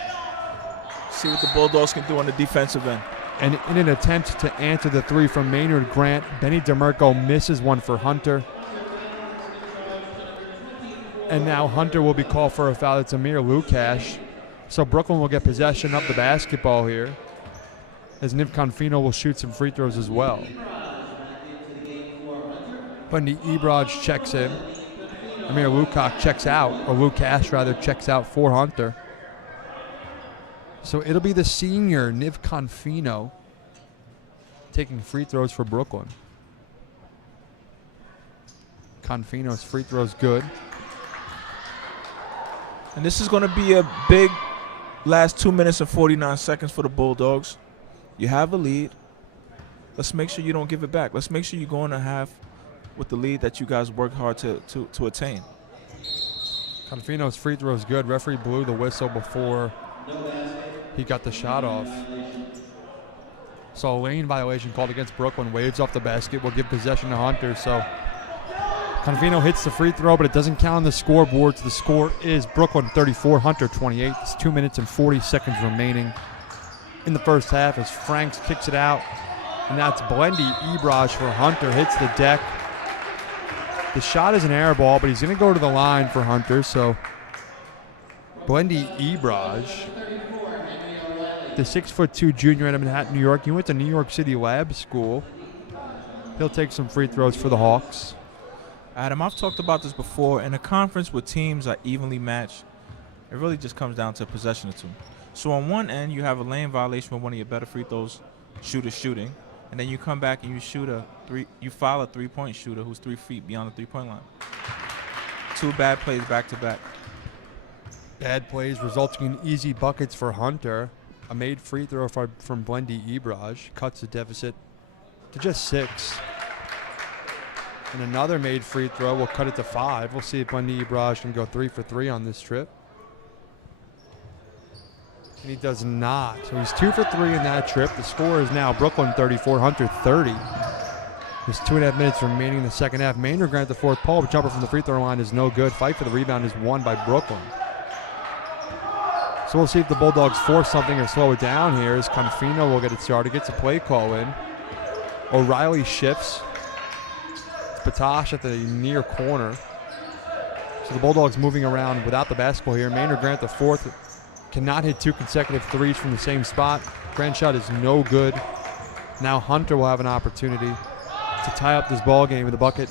See what the Bulldogs can do on the defensive end. And in an attempt to answer the three from Maynard Grant, Benny DeMarco misses one for Hunter. And now Hunter will be called for a foul. It's Amir Lukash. So Brooklyn will get possession of the basketball here, as Niv Confino will shoot some free throws as well. Bundy Ebraj checks in. Amir Lukash checks out, or Lukash rather checks out for Hunter. So it'll be the senior, Niv Confino, taking free throws for Brooklyn. Confino's free throw's good. And this is going to be a big last 2 minutes and 49 seconds for the Bulldogs. You have a lead. Let's make sure you don't give it back. Let's make sure you go in a half with the lead that you guys worked hard to attain. Confino's free throw is good. Referee blew the whistle before he got the shot off. So a lane violation called against Brooklyn. Waves off the basket. Will give possession to Hunter. So Confino hits the free throw, but it doesn't count on the scoreboards. The score is Brooklyn 34, Hunter 28. It's 2 minutes and 40 seconds remaining in the first half as Franks kicks it out. And that's Blendy Ebraj for Hunter. Hits the deck. The shot is an air ball, but he's going to go to the line for Hunter. So Blendy Ebraj, the 6'2" junior out of Manhattan, New York. He went to New York City Lab School. He'll take some free throws for the Hawks. Adam, I've talked about this before. In a conference where teams are evenly matched, it really just comes down to a possession or two. So on one end, you have a lane violation with one of your better free throws shooters shooting, and then you come back and you foul a three-point shooter who's 3 feet beyond the three-point line. 2 bad plays back to back. Bad plays resulting in easy buckets for Hunter. A made free throw from Blendy Ebraj cuts the deficit to just 6. And another made free throw will cut it to 5. We'll see if Blendy Ebraj can go 3 for 3 on this trip. And he does not. So he's 2 for 3 in that trip. The score is now Brooklyn 34, Hunter 30. There's 2.5 minutes remaining in the second half. Maynard granted the fourth pull-up jumper from the free throw line is no good. Fight for the rebound is won by Brooklyn. So we'll see if the Bulldogs force something or slow it down here as Confino will get it started, gets a play call in. O'Reilly shifts. It's Batosh at the near corner. So the Bulldogs moving around without the basketball here. Maynard Grant the fourth cannot hit 2 consecutive threes from the same spot. Grand shot is no good. Now Hunter will have an opportunity to tie up this ball game with a bucket,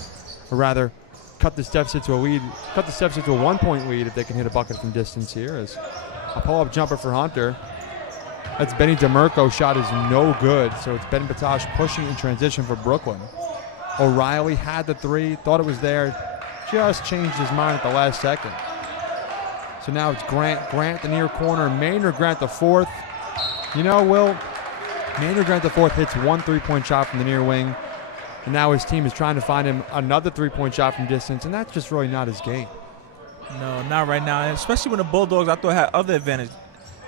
or rather cut this deficit to a lead, cut this deficit to a 1-point lead if they can hit a bucket from distance here. As a pull-up jumper for Hunter. That's Benny DeMurco. Shot is no good. So it's Ben Batosh pushing in transition for Brooklyn. O'Reilly had the 3, thought it was there, just changed his mind at the last second. So now it's Grant the near corner, Maynard Grant the fourth. You know, Will, Maynard Grant the fourth hits 1 3-point shot from the near wing. And now his team is trying to find him another 3-point shot from distance, and that's just really not his game. No, not right now, and especially when the Bulldogs, I thought, had other advantage.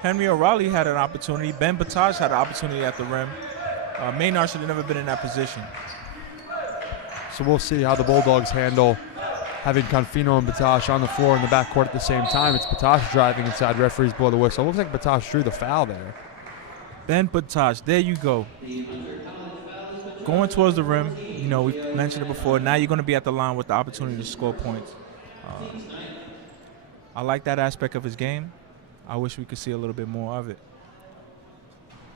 Henry O'Reilly had an opportunity. Ben Batosh had an opportunity at the rim. Maynard should have never been in that position. So we'll see how the Bulldogs handle having Confino and Batosh on the floor in the backcourt at the same time. It's Batosh driving inside. Referees blow the whistle. Looks like Batosh drew the foul there. Ben Batosh, there you go. Going towards the rim. You know, we mentioned it before. Now you're going to be at the line with the opportunity to score points. I like that aspect of his game. I wish we could see a little bit more of it.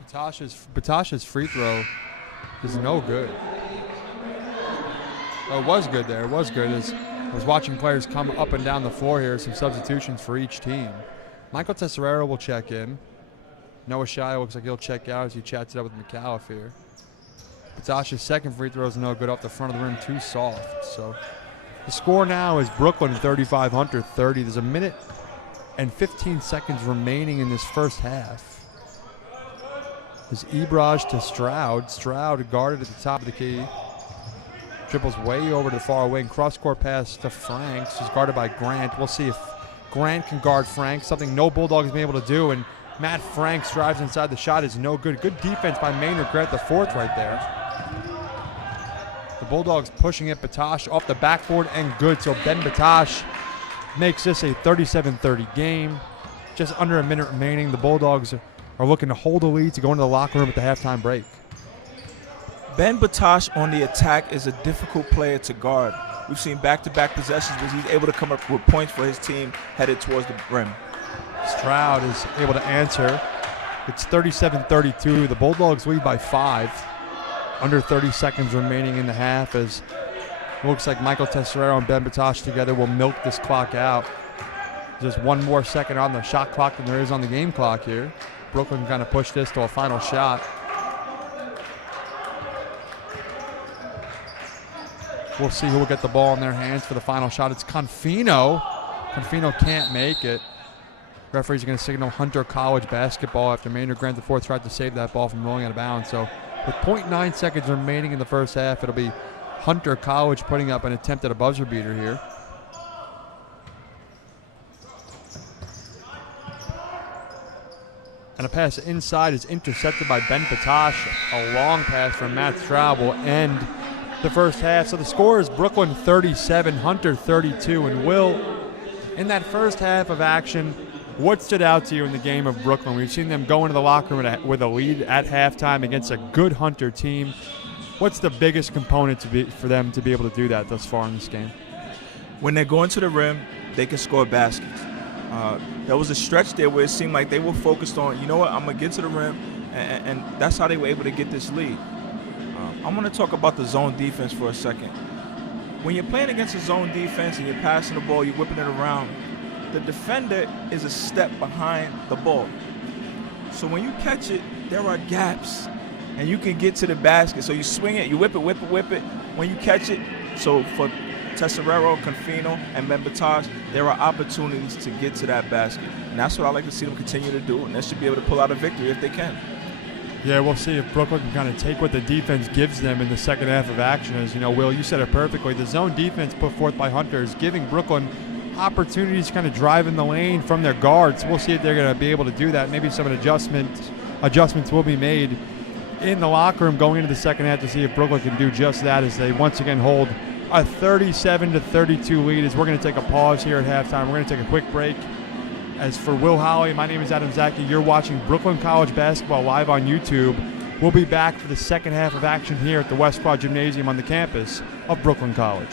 Batosh's free throw is no good. Oh, it was good there. It was good. As I was watching players come up and down the floor here, some substitutions for each team. Michael Tesserero will check in. Noah Shia looks like he'll check out as he chats it up with McAuliffe here. Batosh's second free throw is no good off the front of the rim, too soft. So the score now is Brooklyn 35, Hunter 30. There's a minute and 15 seconds remaining in this first half. There's Ebraj to Stroud. Stroud guarded at the top of the key. Dribbles way over to the far wing. Cross-court pass to Franks, who's guarded by Grant. We'll see if Grant can guard Franks, something no Bulldog has been able to do. And Matt Franks drives inside. The shot is no good. Good defense by Maynard Grant, the fourth right there. The Bulldogs pushing it. Batosh off the backboard and good. So Ben Batosh makes this a 37-30 game. Just under a minute remaining. The Bulldogs are looking to hold the lead to go into the locker room at the halftime break. Ben Batosh on the attack is a difficult player to guard. We've seen back-to-back possessions where he's able to come up with points for his team headed towards the rim. Stroud is able to answer. It's 37-32. The Bulldogs lead by 5. Under 30 seconds remaining in the half as it looks like Michael Tesserero and Ben Batosh together will milk this clock out. There's one more second on the shot clock than there is on the game clock here. Brooklyn kind of push this to a final shot. We'll see who will get the ball in their hands for the final shot. It's Confino. Confino can't make it. Referees are going to signal Hunter College basketball after Maynard Grant IV tried to save that ball from rolling out of bounds. So with 0.9 seconds remaining in the first half, it'll be Hunter College putting up an attempt at a buzzer beater here. And a pass inside is intercepted by Ben Batosh. A long pass from Matt Stroud will end the first half. So the score is Brooklyn 37, Hunter 32. And Will, in that first half of action, what stood out to you in the game of Brooklyn? We've seen them go into the locker room with a lead at halftime against a good Hunter team. What's the biggest component for them to be able to do that thus far in this game? When they're going to the rim, they can score baskets. There was a stretch there where it seemed like they were focused on, you know what, I'm going to get to the rim, and that's how they were able to get this lead. I'm going to talk about the zone defense for a second. When you're playing against a zone defense and you're passing the ball, you're whipping it around, the defender is a step behind the ball. So when you catch it, there are gaps, and you can get to the basket. So you swing it, you whip it. When you catch it, so for Tesserero, Confino, and Membatage, there are opportunities to get to that basket. And that's what I like to see them continue to do, and they should be able to pull out a victory if they can. Yeah, we'll see if Brooklyn can kind of take what the defense gives them in the second half of action. As you know, Will, you said it perfectly. The zone defense put forth by Hunter is giving Brooklyn opportunities to kind of drive in the lane from their guards. We'll see if they're going to be able to do that. Maybe some adjustments will be made in the locker room going into the second half to see if Brooklyn can do just that as they once again hold a 37-32 lead. As we're going to take a pause here at halftime. We're going to take a quick break. As for Will Holly, my name is Adam Zaki. You're watching Brooklyn College Basketball live on YouTube. We'll be back for the second half of action here at the West Quad Gymnasium on the campus of Brooklyn College.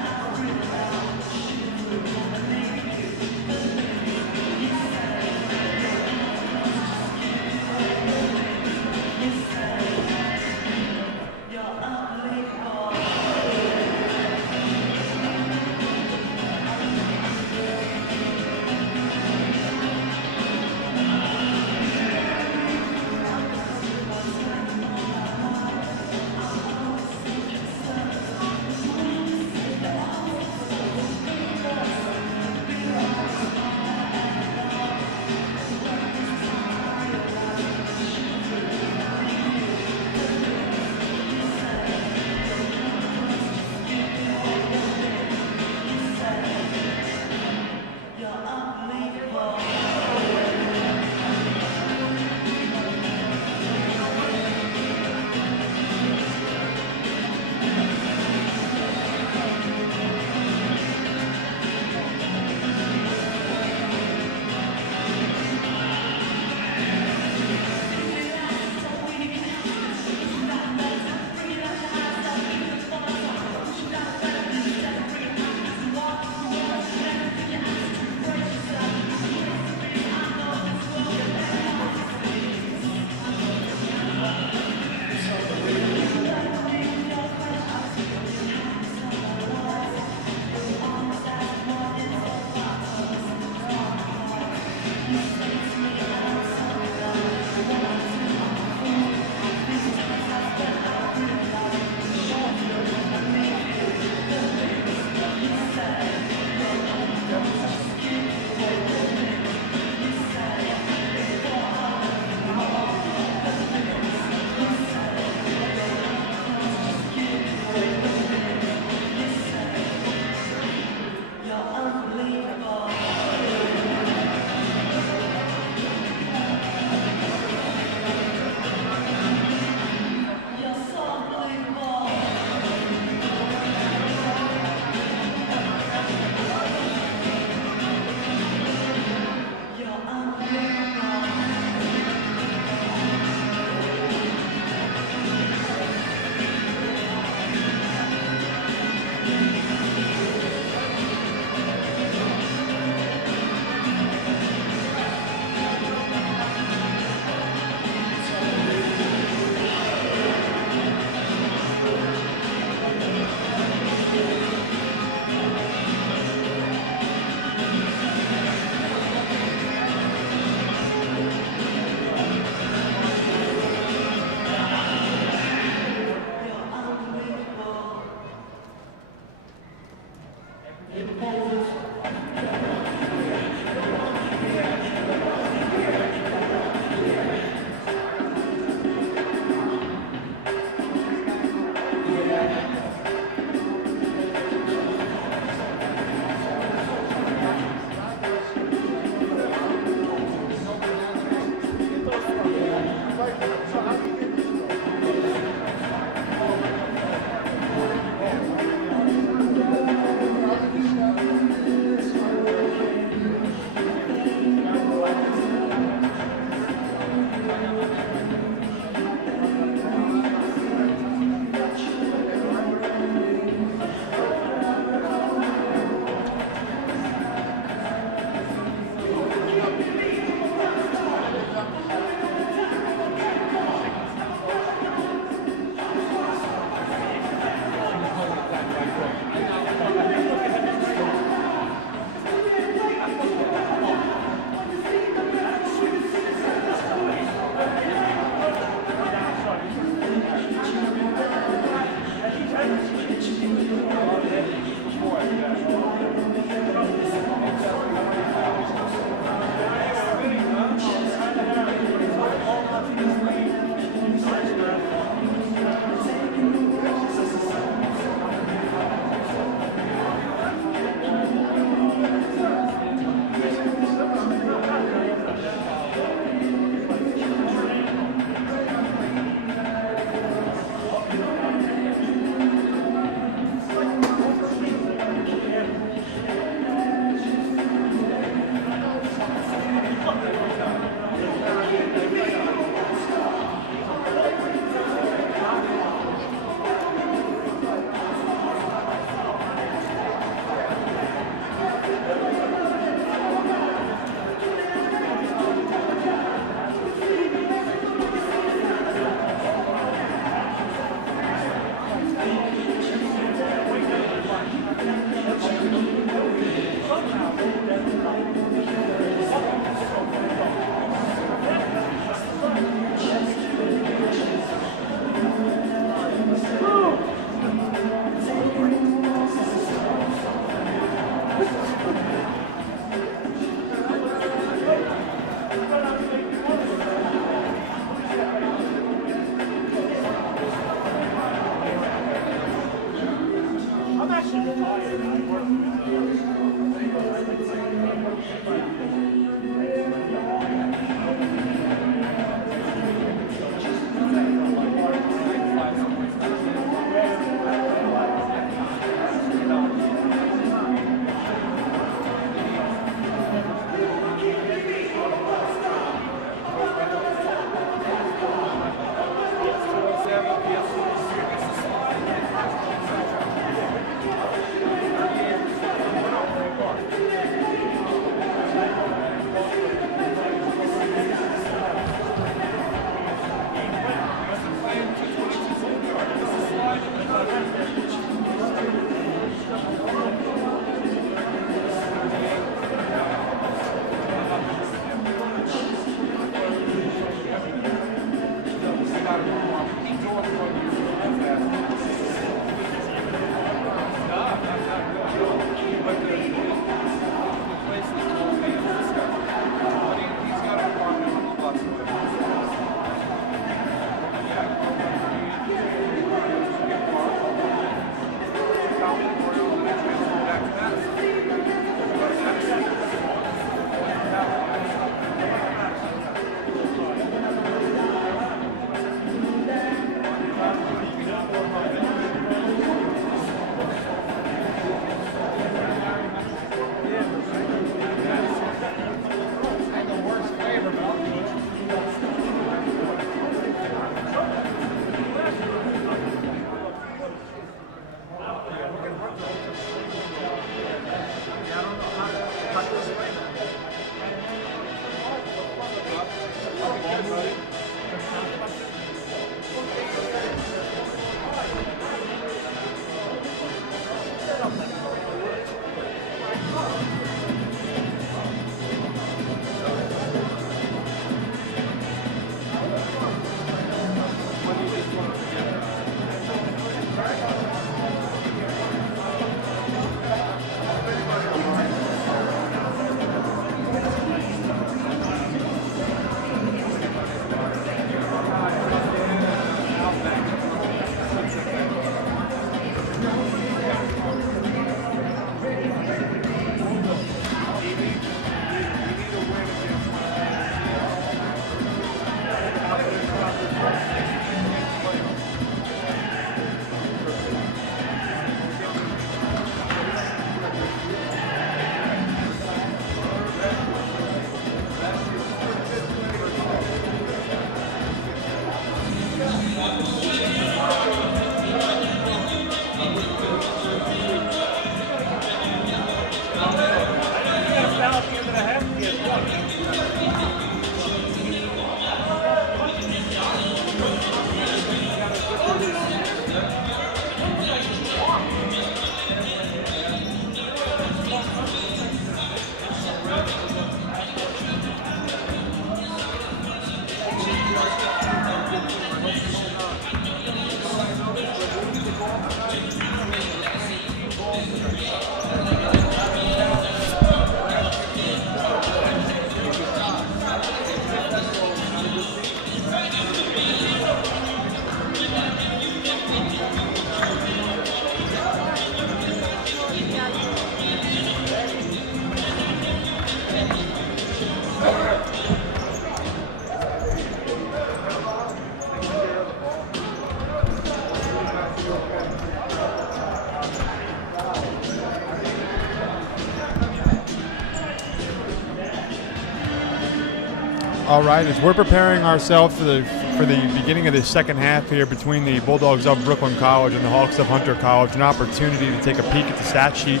All right, as we're preparing ourselves for the beginning of the second half here between the Bulldogs of Brooklyn College and the Hawks of Hunter College, an opportunity to take a peek at the stat sheet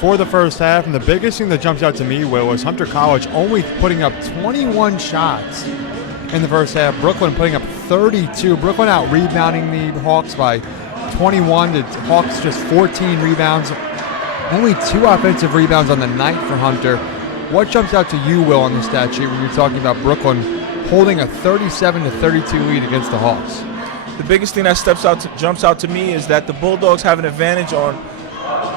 for the first half. And the biggest thing that jumps out to me, Will, is Hunter College only putting up 21 shots in the first half. Brooklyn putting up 32. Brooklyn out rebounding the Hawks by 21. The Hawks just 14 rebounds. Only 2 offensive rebounds on the night for Hunter. What jumps out to you, Will, on the stat sheet when you're talking about Brooklyn holding a 37-32 lead against the Hawks? The biggest thing that jumps out to me is that the Bulldogs have an advantage on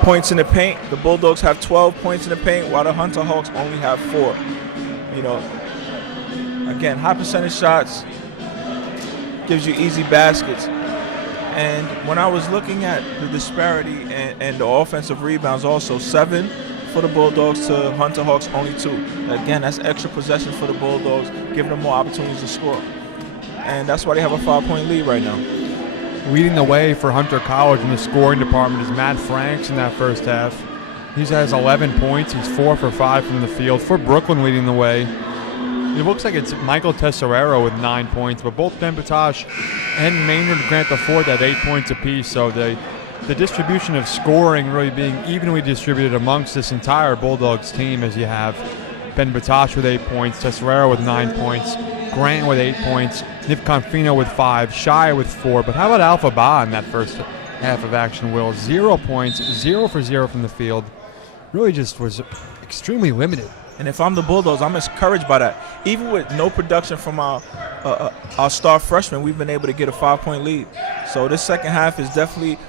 points in the paint. The Bulldogs have 12 points in the paint, while the Hunter Hawks only have 4. You know, again, high percentage shots gives you easy baskets. And when I was looking at the disparity and the offensive rebounds, also 7 for the Bulldogs to Hunter Hawks only 2. Again, that's extra possessions for the Bulldogs, giving them more opportunities to score. And that's why they have a 5-point lead right now. Leading the way for Hunter College in the scoring department is Matt Franks in that first half. He has 11 points. He's 4 for 5 from the field. For Brooklyn leading the way, it looks like it's Michael Tesserero with 9 points, but both Ben Batosh and Maynard Grant IV had 8 points apiece. So the distribution of scoring really being evenly distributed amongst this entire Bulldogs team, as you have Ben Batosh with 8 points, Tesserero with 9 points, Grant with 8 points, Nick Confino with 5, Shai with 4. But how about Alpha Ba in that first half of action, Will? 0 points, 0 for 0 from the field. Really just was extremely limited. And if I'm the Bulldogs, I'm encouraged by that. Even with no production from our star freshman, we've been able to get a 5-point lead. So this second half is definitely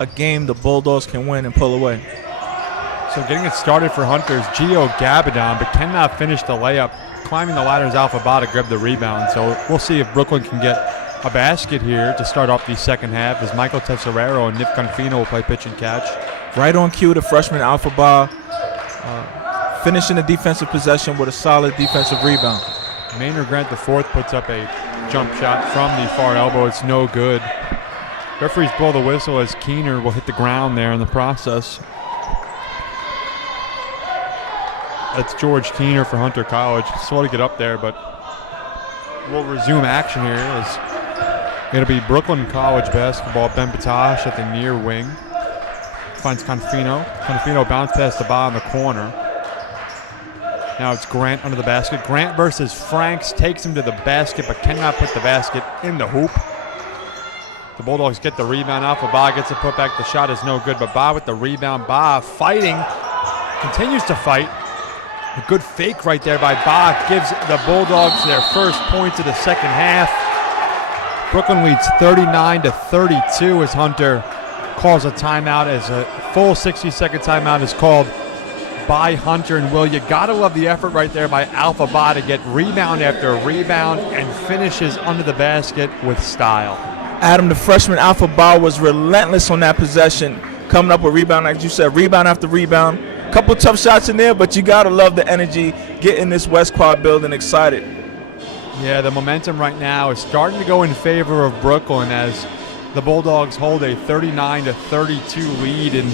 a game the Bulldogs can win and pull away. So getting it started for Hunter is Gio Gabadon, but cannot finish the layup. Climbing the ladder is Alpha Ba to grab the rebound. So we'll see if Brooklyn can get a basket here to start off the second half, as Michael Tesserero and Nick Confino will play pitch and catch. Right on cue, the freshman Alpha Ba finishing the defensive possession with a solid defensive rebound. Maynard Grant IV puts up a jump shot from the far elbow. It's no good. Referees blow the whistle as Keener will hit the ground there in the process. That's George Keener for Hunter College. Slow to get up there, but we'll resume action here as it'll be Brooklyn College basketball. Ben Batosh at the near wing. Finds Confino. Confino bounce past the ball in the corner. Now it's Grant under the basket. Grant versus Franks takes him to the basket, but cannot put the basket in the hoop. The Bulldogs get the rebound. Alpha Ba gets a putback. The shot is no good, but Ba with the rebound. Ba fighting, continues to fight. A good fake right there by Ba gives the Bulldogs their first points of the second half. Brooklyn leads 39-32 as Hunter calls a timeout, as a full 60-second timeout is called by Hunter. And Will, you gotta love the effort right there by Alpha Ba to get rebound after rebound and finishes under the basket with style. Adam, the freshman Alpha Ba, was relentless on that possession, coming up with rebound, like you said, rebound after rebound. Couple tough shots in there, but you gotta love the energy, getting this West Quad building excited. Yeah, the momentum right now is starting to go in favor of Brooklyn as the Bulldogs hold a 39-32 lead in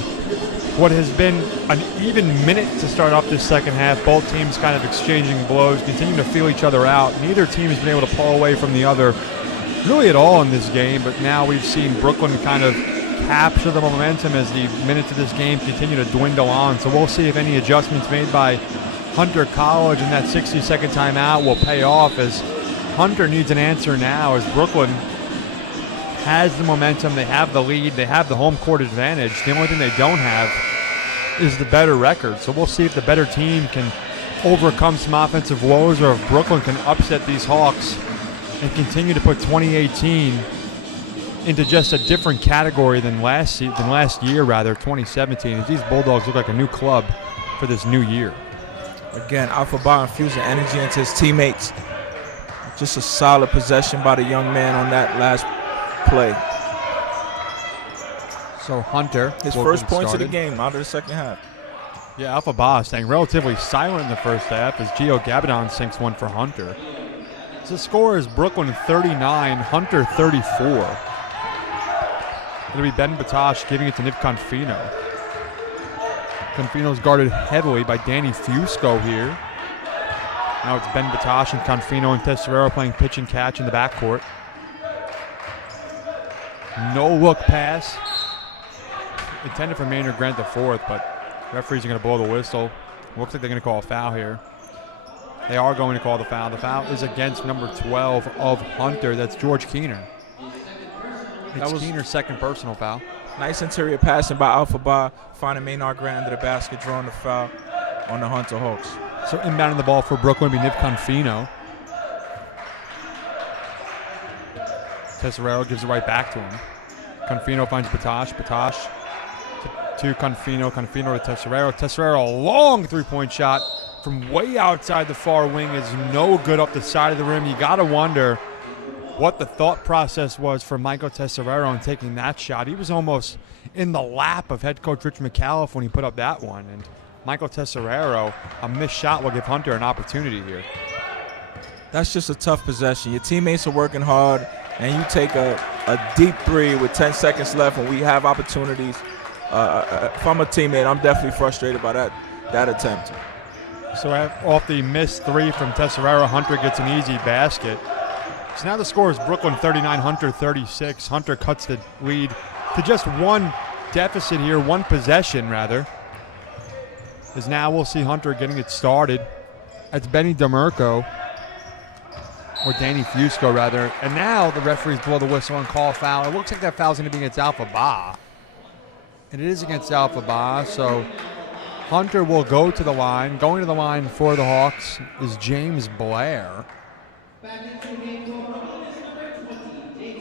what has been an even minute to start off this second half. Both teams kind of exchanging blows, continue to feel each other out. Neither team has been able to pull away from the other really at all in this game, but now we've seen Brooklyn kind of capture the momentum as the minutes of this game continue to dwindle on. So we'll see if any adjustments made by Hunter College in that 60-second timeout will pay off, as Hunter needs an answer now, as Brooklyn has the momentum, they have the lead, they have the home court advantage. The only thing they don't have is the better record. So we'll see if the better team can overcome some offensive woes, or if Brooklyn can upset these Hawks and continue to put 2018 into just a different category than last year, 2017. As these Bulldogs look like a new club for this new year. Again, Alpha Ba infusing energy into his teammates. Just a solid possession by the young man on that last play. So Hunter, his first points of the game out of the second half. Yeah, Alpha Ba staying relatively silent in the first half as Gio Gabadon sinks one for Hunter. So the score is Brooklyn 39, Hunter 34. It'll be Ben Batosh giving it to Nick Confino. Confino's guarded heavily by Danny Fusco here. Now it's Ben Batosh and Confino and Tesserero playing pitch and catch in the backcourt. No look pass. Intended for Maynard Grant the fourth, but referees are going to blow the whistle. Looks like they're going to call a foul here. They are going to call the foul. The foul is against number 12 of Hunter. That's George Keener. It's Keener's second personal foul. Nice interior passing by Alpha Ba, finding Maynard Grant under the basket, drawing the foul on the Hunter Hawks. So inbounding the ball for Brooklyn will be Niv Confino. Tesserero gives it right back to him. Confino finds Batosh. Batosh to Confino. Confino to Tesserero. Tesserero, a long three-point shot from way outside the far wing is no good up the side of the rim. You got to wonder what the thought process was for Michael Tesserero in taking that shot. He was almost in the lap of head coach Rich McAuliffe when he put up that one. And Michael Tesserero, a missed shot will give Hunter an opportunity here. That's just a tough possession. Your teammates are working hard, and you take a deep three with 10 seconds left when we have opportunities. If I'm a teammate, I'm definitely frustrated by that attempt. So off the missed three from Tesserero, Hunter gets an easy basket. So now the score is Brooklyn 39, Hunter 36. Hunter cuts the lead to just one deficit here, one possession rather. As now we'll see Hunter getting it started. That's Benny DeMurco, or Danny Fusco rather. And now the referees blow the whistle and call a foul. It looks like that foul's going to be against Alpha Ba. And it is against Alpha Ba, so Hunter will go to the line. Going to the line for the Hawks is James Blair.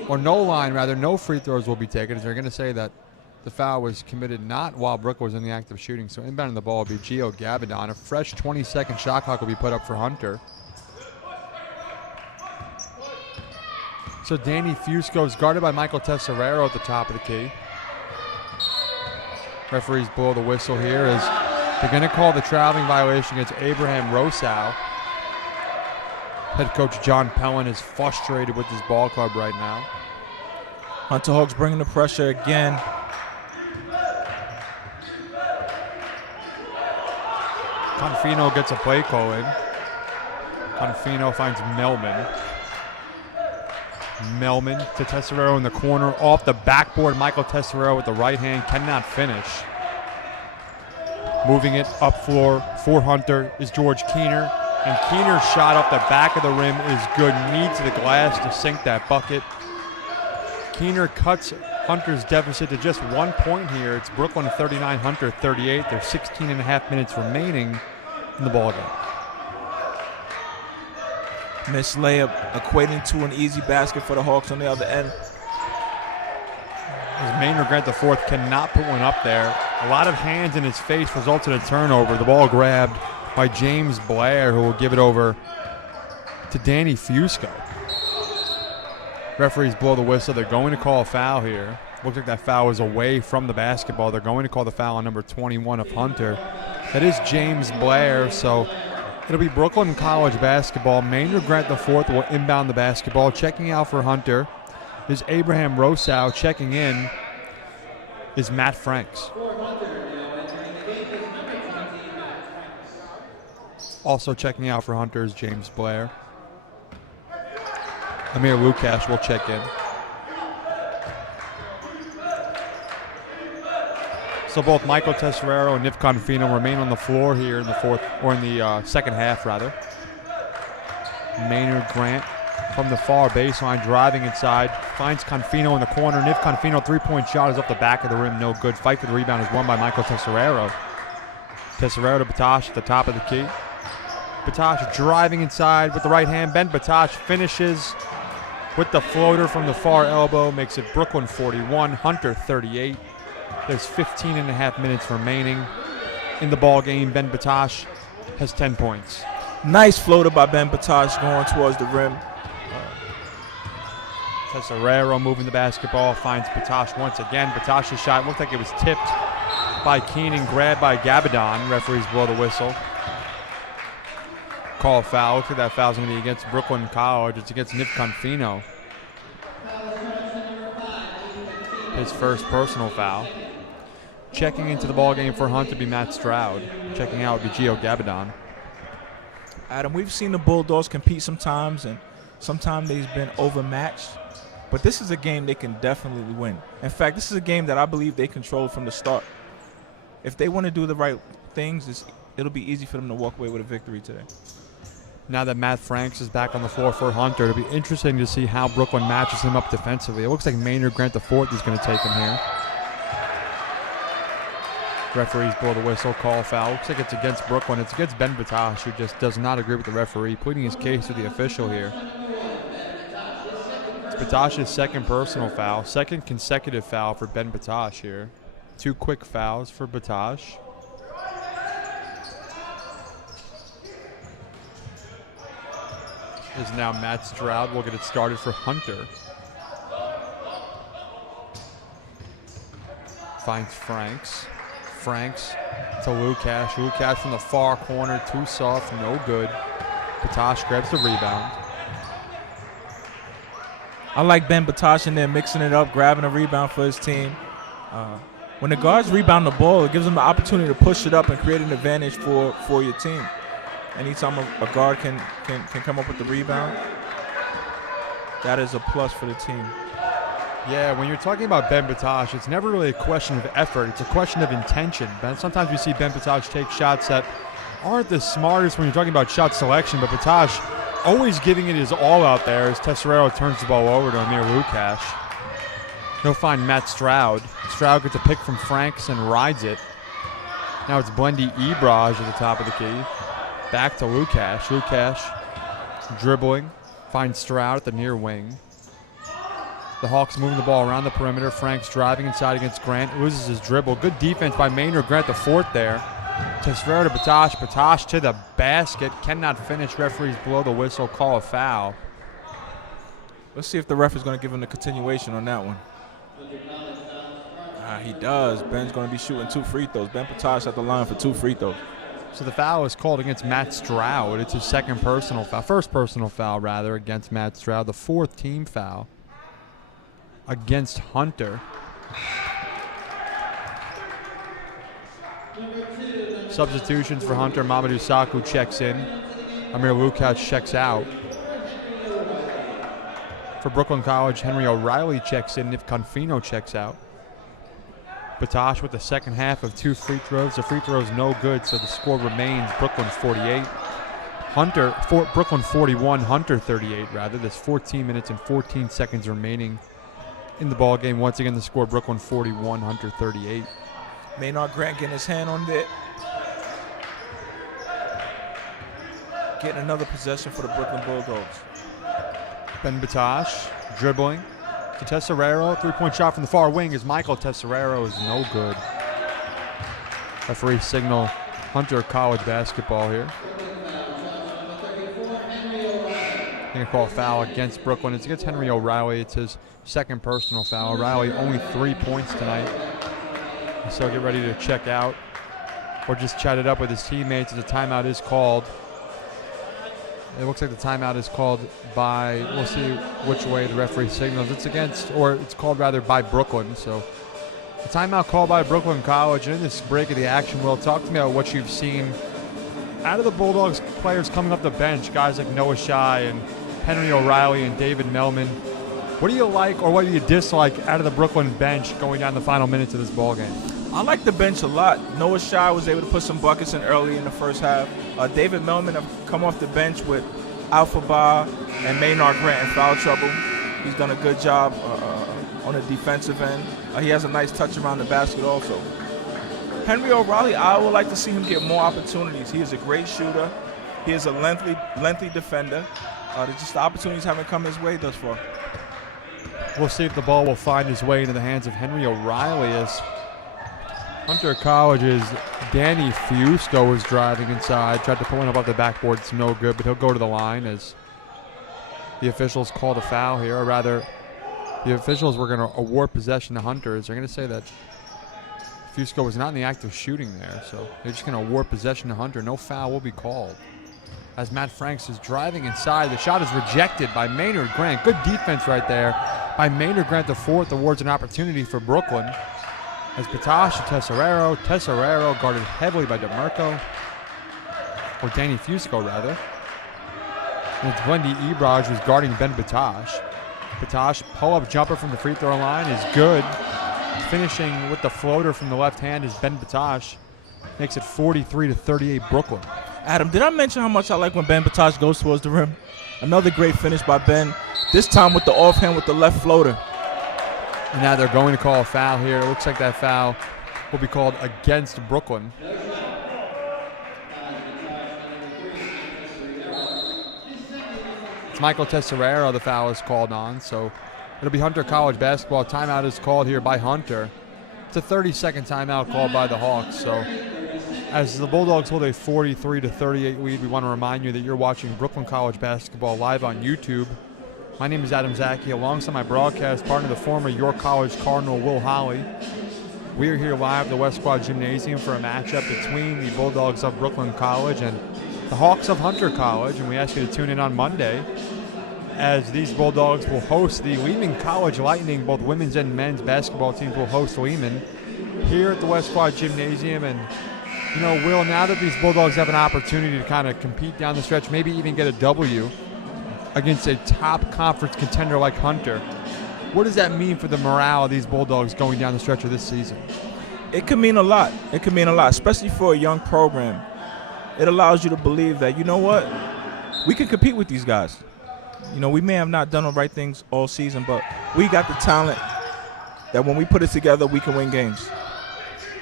Or no line, rather, no free throws will be taken, as they're going to say that the foul was committed not while Brooke was in the act of shooting. So inbounding the ball will be Gio Gabadon. A fresh 20-second shot clock will be put up for Hunter. So Danny Fusco is guarded by Michael Tesserero at the top of the key. Referees blow the whistle here as they're going to call the traveling violation against Abraham Rosau. Head coach John Pellin is frustrated with his ball club right now. Hunter Hawks bringing the pressure again. Confino gets a play call in. Confino finds Melman. Melman to Tesserero in the corner. Off the backboard, Michael Tesserero with the right hand cannot finish. Moving it up floor for Hunter is George Keener. And Keener's shot off the back of the rim is good. Needs the glass to sink that bucket. Keener cuts Hunter's deficit to just 1 point here. It's Brooklyn 39, Hunter 38. There's 16 and a half minutes remaining in the ballgame. Missed layup equating to an easy basket for the Hawks on the other end. As Maynard Grant the fourth cannot put one up there. A lot of hands in his face results in a turnover. The ball grabbed by James Blair, who will give it over to Danny Fusco. Referees blow the whistle. They're going to call a foul here. Looks like that foul was away from the basketball. They're going to call the foul on number 21 of Hunter. That is James Blair, so it'll be Brooklyn College basketball. Maynard Grant the fourth will inbound the basketball. Checking out for Hunter is Abraham Rosau. Checking in is Matt Franks. Also checking out for Hunter is James Blair. Amir Lukash will check in. So both Michael Tesserero and Niv Confino remain on the floor here in the fourth, or in the second half rather. Maynard Grant from the far baseline driving inside, finds Confino in the corner. Niv Confino three-point shot is off the back of the rim, no good. Fight for the rebound is won by Michael Tesserero. Tesserero to Batosh at the top of the key. Batosh driving inside with the right hand. Ben Batosh finishes with the floater from the far elbow, makes it Brooklyn 41, Hunter 38. There's 15 and a half minutes remaining in the ball game. Ben Batosh has 10 points. Nice floater by Ben Batosh going towards the rim. Tesserero moving the basketball, finds Batosh once again. Batosh's shot looked like it was tipped by Keenan, grabbed by Gabadon. Referees blow the whistle. Call a foul. Looks like that foul's going to be against Brooklyn College. It's against Niv Confino. His first personal foul. Checking into the ball game for Hunt to be Matt Stroud. Checking out would be Gio Gabadon. Adam, we've seen the Bulldogs compete sometimes, and sometimes they've been overmatched. But this is a game they can definitely win. In fact, this is a game that I believe they control from the start. If they want to do the right things, it'll be easy for them to walk away with a victory today. Now that Matt Franks is back on the floor for Hunter, it'll be interesting to see how Brooklyn matches him up defensively. It looks like Maynard Grant IV is going to take him here. Referees blow the whistle, call foul. Looks like it's against Brooklyn. It's against Ben Batash, who just does not agree with the referee, pleading his case to the official here. It's Batash's second personal foul, second consecutive foul for Ben Batash here. 2 quick fouls for Batash. Is now Matt Stroud. We'll get it started for Hunter. Finds Franks. Franks to Lukash. Lukash from the far corner. Too soft. No good. Batash grabs the rebound. I like Ben Batash in there mixing it up, grabbing a rebound for his team. When the guards rebound the ball, it gives them the opportunity to push it up and create an advantage for your team. Anytime a guard can come up with the rebound, that is a plus for the team. Yeah, when you're talking about Ben Batash, it's never really a question of effort. It's a question of intention. Sometimes we see Ben Batash take shots that aren't the smartest when you're talking about shot selection, but Batash always giving it his all out there as Tesserero turns the ball over to Amir Lukash. He'll find Matt Stroud. Stroud gets a pick from Franks and rides it. Now it's Blendy Ebraj at the top of the key. Back to Lukash. Lukash dribbling. Finds Stroud at the near wing. The Hawks moving the ball around the perimeter. Franks driving inside against Grant. Loses his dribble. Good defense by Maynard Grant IV there. Tesserero to Batash. Batash to the basket. Cannot finish. Referees blow the whistle. Call a foul. Let's see if the ref is going to give him the continuation on that one. He does. Ben's going to be shooting 2 free throws. Ben Batash at the line for 2 free throws. So the foul is called against Matt Stroud. It's his second personal foul. First personal foul, rather, against Matt Stroud. The 4th team foul against Hunter. Substitutions for Hunter. Mamadou Saku checks in. Amir Lukash checks out. For Brooklyn College, Henry O'Reilly checks in. Nif Confino checks out. Batash with the second half of 2 free throws. The free throw is no good, so the score remains Brooklyn 48. Brooklyn 41, Hunter 38, rather. There's 14 minutes and 14 seconds remaining in the ball game. Once again, the score Brooklyn 41, Hunter 38. Maynard Grant getting his hand on it. Getting another possession for the Brooklyn Bulldogs. Ben Batash dribbling to Tesserero. 3-point shot from the far wing is Michael Tesserero is no good. Referee signal Hunter College basketball here. Going to call a foul against Brooklyn. It's against Henry O'Reilly. It's his second personal foul. O'Reilly only 3 points tonight. So get ready to check out or just chat it up with his teammates as a timeout is called. It looks like the timeout is called by, we'll see which way the referee signals. It's against, or it's called rather by Brooklyn. So a timeout called by Brooklyn College. And in this break of the action, Will, talk to me about what you've seen out of the Bulldogs players coming up the bench, guys like Noah Shai and Henry O'Reilly and David Melman. What do you like or what do you dislike out of the Brooklyn bench going down the final minutes of this ball game? I like the bench a lot. Noah Shai was able to put some buckets in early in the first half. David Melman have come off the bench with Alpha Bar and Maynard Grant in foul trouble. He's done a good job on the defensive end. He has a nice touch around the basket also. Henry O'Reilly, I would like to see him get more opportunities. He is a great shooter. He is a lengthy defender. Just the opportunities haven't come his way thus far. We'll see if the ball will find its way into the hands of Henry O'Reilly as Hunter College's Danny Fusco was driving inside, tried to pull one up off the backboard. It's no good, but he'll go to the line as the officials called a foul here. Or rather, the officials were going to award possession to Hunters. They're going to say that Fusco was not in the act of shooting there, so they're just going to award possession to Hunter. No foul will be called. As Matt Franks is driving inside, the shot is rejected by Maynard Grant. Good defense right there by Maynard Grant IV awards an opportunity for Brooklyn. As Batash to Tesserero. Tesserero guarded heavily by DeMarco. Or Danny Fusco, rather. And it's Wendy Ebraj who's guarding Ben Batash. Batash, pull-up jumper from the free throw line is good. Finishing with the floater from the left hand is Ben Batash. Makes it 43-38 Brooklyn. Adam, did I mention how much I like when Ben Batash goes towards the rim? Another great finish by Ben, this time with the offhand with the left floater. And now they're going to call a foul here. It looks like that foul will be called against Brooklyn. It's Michael Tesserero the foul is called on, so it'll be Hunter College basketball. Timeout is called here by Hunter. It's a 30-second timeout called by the Hawks, so as the Bulldogs hold a 43-38 lead, we want to remind you that you're watching Brooklyn College basketball live on YouTube. My name is Adam Zaki, alongside my broadcast partner, the former York College Cardinal Will Holly. We are here live at the West Quad Gymnasium for a matchup between the Bulldogs of Brooklyn College and the Hawks of Hunter College, and we ask you to tune in on Monday as these Bulldogs will host the Lehman College Lightning. Both women's and men's basketball teams will host Lehman here at the West Quad Gymnasium. And you know, Will, now that these Bulldogs have an opportunity to kind of compete down the stretch, maybe even get a W against a top conference contender like Hunter, what does that mean for the morale of these Bulldogs going down the stretch of this season? It could mean a lot. It could mean a lot, especially for a young program. It allows you to believe that, you know what, we can compete with these guys. You know, we may have not done the right things all season, but we got the talent that when we put it together, we can win games.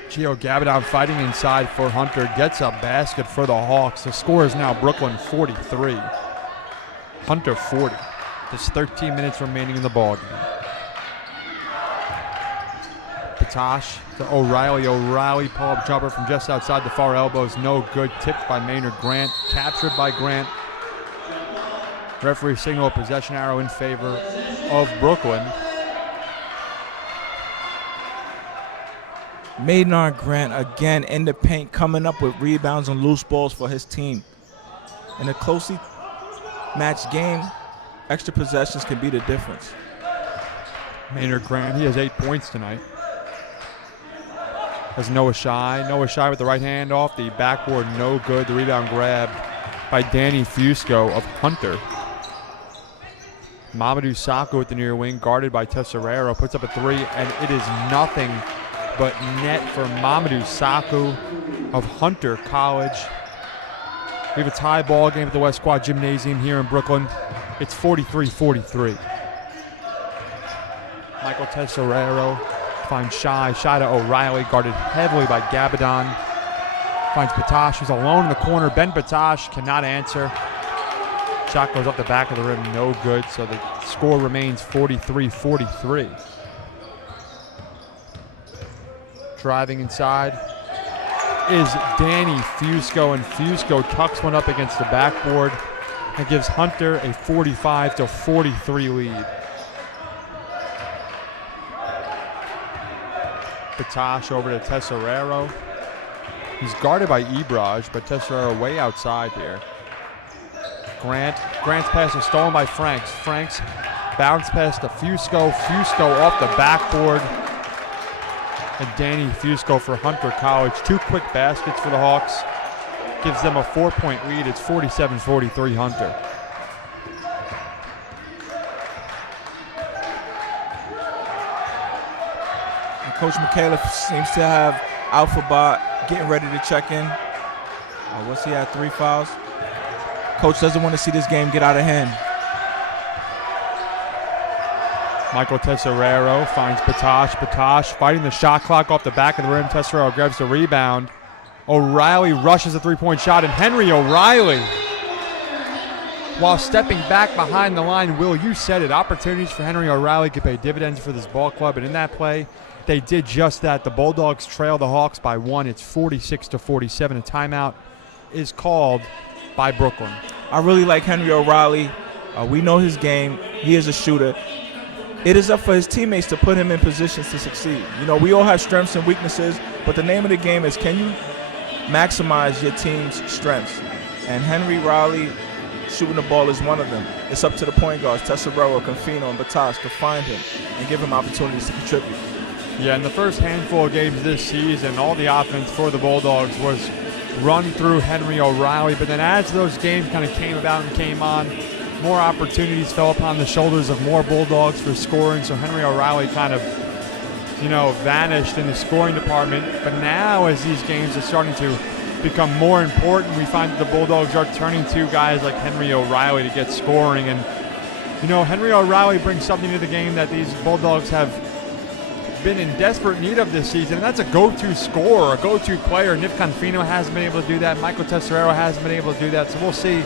Gio Gabadon fighting inside for Hunter, gets a basket for the Hawks. The score is now Brooklyn 43, Hunter 40. There's 13 minutes remaining in the ballgame. Batash to O'Reilly. O'Reilly pull-up jumper from just outside the far elbows. No good. Tipped by Maynard Grant. Captured by Grant. Referee signal a possession arrow in favor of Brooklyn. Maynard Grant again in the paint, coming up with rebounds and loose balls for his team. In a closely matched game, extra possessions can be the difference. Maynard Grant, he has 8 points tonight. Has Noah Shai. Noah Shai with the right hand off the backboard, no good. The rebound grabbed by Danny Fusco of Hunter. Mamadou Sakho at the near wing, guarded by Tesserero, puts up a three, and it is nothing but net for Mamadou Sakho of Hunter College. We have a tie ball game at the West Quad Gymnasium here in Brooklyn. It's 43-43. Michael Tesserero finds Shai to O'Reilly, guarded heavily by Gabadon. Finds Batash, who's alone in the corner. Ben Batash cannot answer. Shot goes up the back of the rim, no good, so the score remains 43-43. Driving inside is Danny Fusco, and Fusco tucks one up against the backboard and gives Hunter a 45-43 lead. Batash over to Tesserero. He's guarded by Ebraj, but Tesserero way outside here. Grant's pass is stolen by Franks. Franks bounce pass to Fusco. Fusco off the backboard. And Danny Fusco for Hunter College. 2 quick baskets for the Hawks. Gives them a 4-point lead. It's 47-43 Hunter. And Coach Michaela seems to have Alphabot getting ready to check in. What's he at? 3 fouls. Coach doesn't want to see this game get out of hand. Michael Tesserero finds Batash. Batash fighting the shot clock off the back of the rim. Tesserero grabs the rebound. O'Reilly rushes a 3-point shot, and Henry O'Reilly, while stepping back behind the line, Will, you said it, opportunities for Henry O'Reilly could pay dividends for this ball club, and in that play, they did just that. The Bulldogs trail the Hawks by 1. It's 46-47. A timeout is called by Brooklyn. I really like Henry O'Reilly. We know his game. He is a shooter. It is up for his teammates to put him in positions to succeed. You know, we all have strengths and weaknesses, but the name of the game is, can you maximize your team's strengths? And Henry O'Reilly shooting the ball is one of them. It's up to the point guards, Tesserero, Confino, and Batash, to find him and give him opportunities to contribute. Yeah, in the first handful of games this season, all the offense for the Bulldogs was run through Henry O'Reilly. But then as those games kind of came about and came on, more opportunities fell upon the shoulders of more Bulldogs for scoring, so Henry O'Reilly kind of, vanished in the scoring department. But now as these games are starting to become more important, we find that the Bulldogs are turning to guys like Henry O'Reilly to get scoring. And, Henry O'Reilly brings something to the game that these Bulldogs have been in desperate need of this season, and that's a go-to scorer, a go-to player. Nick Confino hasn't been able to do that. Michael Tesserero hasn't been able to do that. So we'll see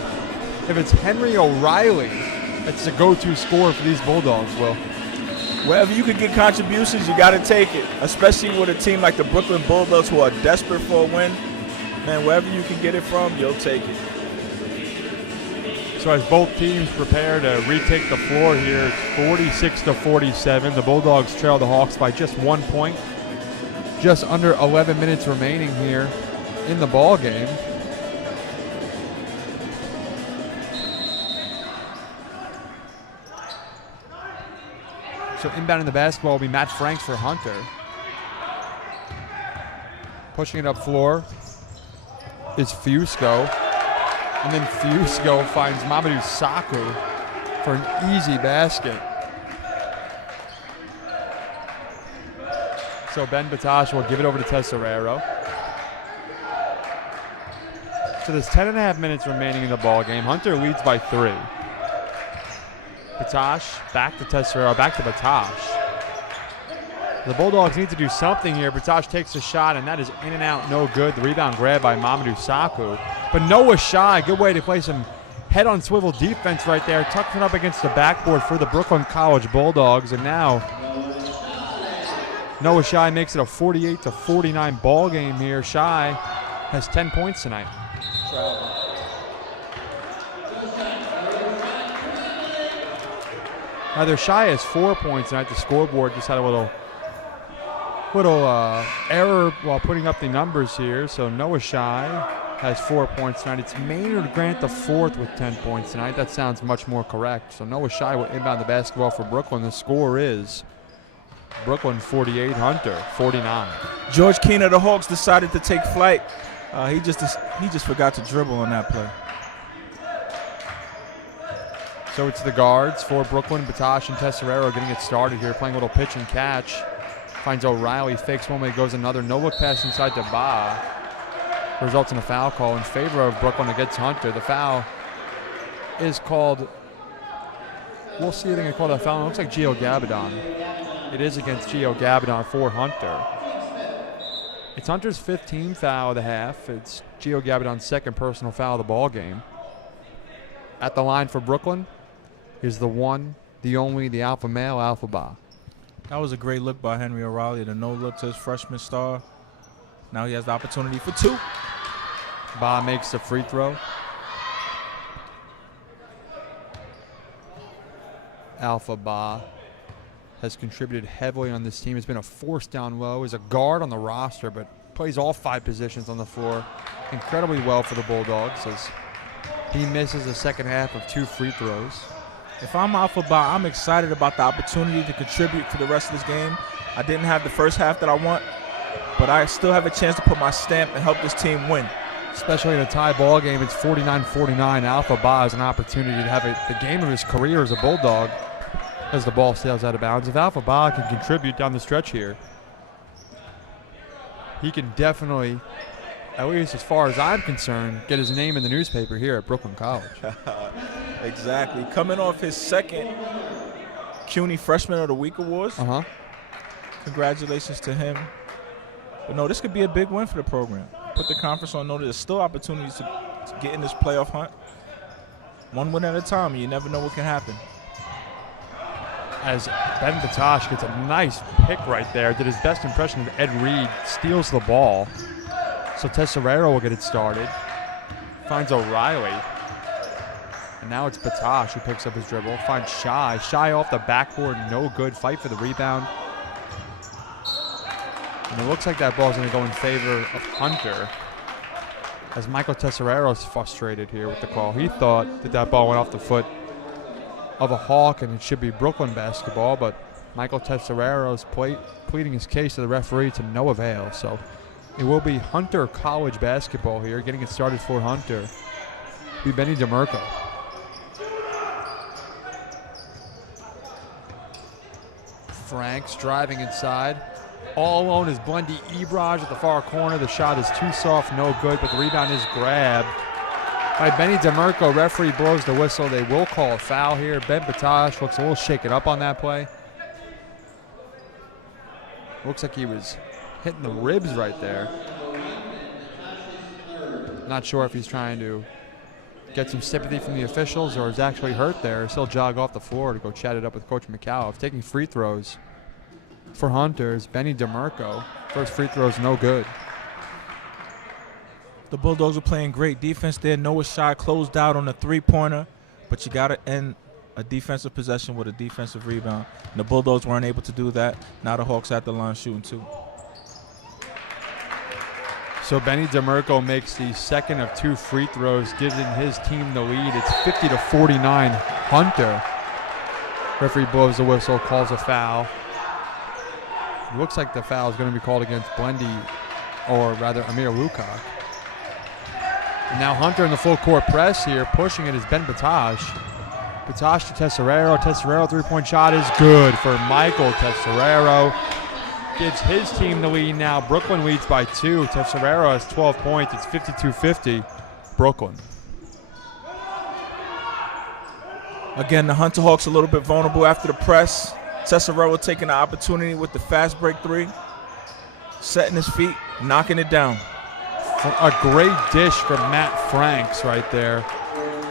if it's Henry O'Reilly that's the go-to scorer for these Bulldogs, Will. Wherever you can get contributions, you got to take it, especially with a team like the Brooklyn Bulldogs who are desperate for a win. Man, wherever you can get it from, you'll take it. So as both teams prepare to retake the floor here, it's 46-47. The Bulldogs trail the Hawks by just 1 point. Just under 11 minutes remaining here in the ball game. So inbounding the basketball will be Matt Franks for Hunter. Pushing it up floor is Fusco. And then Fusco finds Mamadou Saku for an easy basket. So Ben Batash will give it over to Tesserero. So there's 10.5 minutes remaining in the ball game. Hunter leads by 3. Batash back to Tesserero, back to Batash. The Bulldogs need to do something here. Batash takes a shot, and that is in and out, no good. The rebound grab by Mamadou Saku. But Noah Shai, good way to play some head-on-swivel defense right there. Tucks it up against the backboard for the Brooklyn College Bulldogs. And now Noah Shai makes it a 48-49 ball game here. Shai has 10 points tonight. Either Shai has 4 points tonight. The scoreboard just had a little error while putting up the numbers here. So Noah Shai has 4 points tonight. It's Maynard Grant the fourth with 10 points tonight. That sounds much more correct. So Noah Shai will inbound the basketball for Brooklyn. The score is Brooklyn 48, Hunter 49. George Keane of the Hawks decided to take flight. He just forgot to dribble on that play. So it's the guards for Brooklyn, Batash and Tesserero getting it started here, playing a little pitch and catch. Finds O'Reilly, fakes one way, goes another. No look pass inside to Ba. Results in a foul call in favor of Brooklyn against Hunter. The foul is called, we'll see if they can call that foul. It looks like Gio Gabadon. It is against Gio Gabadon for Hunter. It's Hunter's 15th foul of the half. It's Gio Gabadon's second personal foul of the ball game. At the line for Brooklyn is the one, the only, the alpha male, Alpha Ba. That was a great look by Henry O'Reilly. The no look to his freshman star. Now he has the opportunity for 2. Ba makes the free throw. Alpha Ba has contributed heavily on this team. Has been a force down low. Is a guard on the roster, but plays all 5 positions on the floor incredibly well for the Bulldogs as he misses the second half of 2 free throws. If I'm Alpha Ba, I'm excited about the opportunity to contribute for the rest of this game. I didn't have the first half that I want, but I still have a chance to put my stamp and help this team win. Especially in a tie ball game, it's 49-49. Alpha Ba has an opportunity to have the game of his career as a Bulldog as the ball sails out of bounds. If Alpha Ba can contribute down the stretch here, he can definitely, at least as far as I'm concerned, get his name in the newspaper here at Brooklyn College. Exactly. Coming off his second CUNY Freshman of the Week awards. Congratulations to him. But no, this could be a big win for the program. Put the conference on notice. There's still opportunities to get in this playoff hunt. One win at a time, and you never know what can happen. As Ben Batash gets a nice pick right there, did his best impression of Ed Reed, steals the ball. So Tesserero will get it started. Finds O'Reilly. And now it's Batash who picks up his dribble. Finds Shai. Shai off the backboard, no good. Fight for the rebound. And it looks like that ball's going to go in favor of Hunter. As Michael Tesserero's frustrated here with the call. He thought that ball went off the foot of a Hawk and it should be Brooklyn basketball, but Michael Tesserero's pleading his case to the referee to no avail. So it will be Hunter College basketball here. Getting it started for Hunter be Benny DeMurco. Franks driving inside. All alone is Blendy Ebraj at the far corner. The shot is too soft, no good, but the rebound is grabbed by Benny DeMurco. Referee blows the whistle. They will call a foul here. Ben Batash looks a little shaken up on that play. Looks like he was hitting the ribs right there. Not sure if he's trying to get some sympathy from the officials or is actually hurt there. Still jog off the floor to go chat it up with Coach McAuliffe. Taking free throws for Hunters, Benny DeMurco. First free throw is no good. The Bulldogs are playing great defense there. Noah Shai closed out on a three-pointer, but you got to end a defensive possession with a defensive rebound. And the Bulldogs weren't able to do that. Now the Hawks at the line shooting two. So Benny DeMurco makes the second of 2 free throws, giving his team the lead. It's 50-49 Hunter. Referee blows the whistle, calls a foul. It looks like the foul is going to be called against Blendy, or rather Amir Lukac. And now Hunter in the full court press here. Pushing it is Ben Batash. Batash to Tesserero. Tesserero three-point shot is good for Michael Tesserero. Gives his team the lead now. Brooklyn leads by 2. Tesserero has 12 points. It's 52-50 Brooklyn. Again, the Hunter Hawks a little bit vulnerable after the press. Tesserero taking the opportunity with the fast break 3. Setting his feet, knocking it down. A great dish from Matt Franks right there.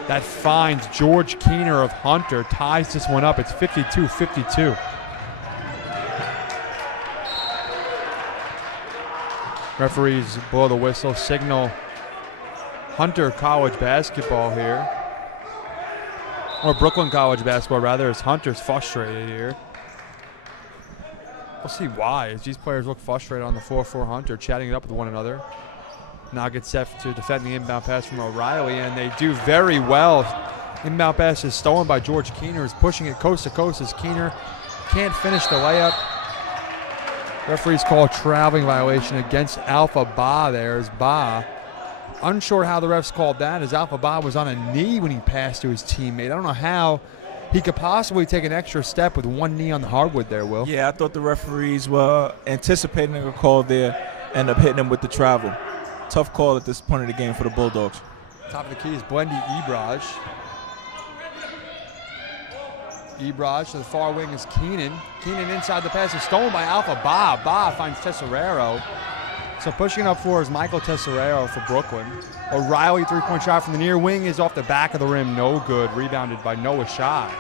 That finds George Keener of Hunter. Ties this one up. It's 52-52. Referees blow the whistle, signal Hunter College basketball here. Or Brooklyn College basketball, rather, as Hunter's frustrated here. We'll see why, as these players look frustrated on the floor for Hunter, chatting it up with one another. Now gets set to defend the inbound pass from O'Reilly, and they do very well. Inbound pass is stolen by George Keener, is pushing it coast to coast as Keener can't finish the layup. Referees call a traveling violation against Alpha Ba. There's Ba. Unsure how the refs called that, as Alpha Ba was on a knee when he passed to his teammate. I don't know how he could possibly take an extra step with one knee on the hardwood there, Will. Yeah, I thought the referees were anticipating a call there, end up hitting him with the travel. Tough call at this point of the game for the Bulldogs. Top of the key is Blendy Ebraj. Ebraj to the far wing is Keenan. Keenan inside the pass is stolen by Alpha Ba. Ba finds Tesserero. So pushing up floor is Michael Tesserero for Brooklyn. O'Reilly three-point shot from the near wing is off the back of the rim. No good. Rebounded by Noah Shai.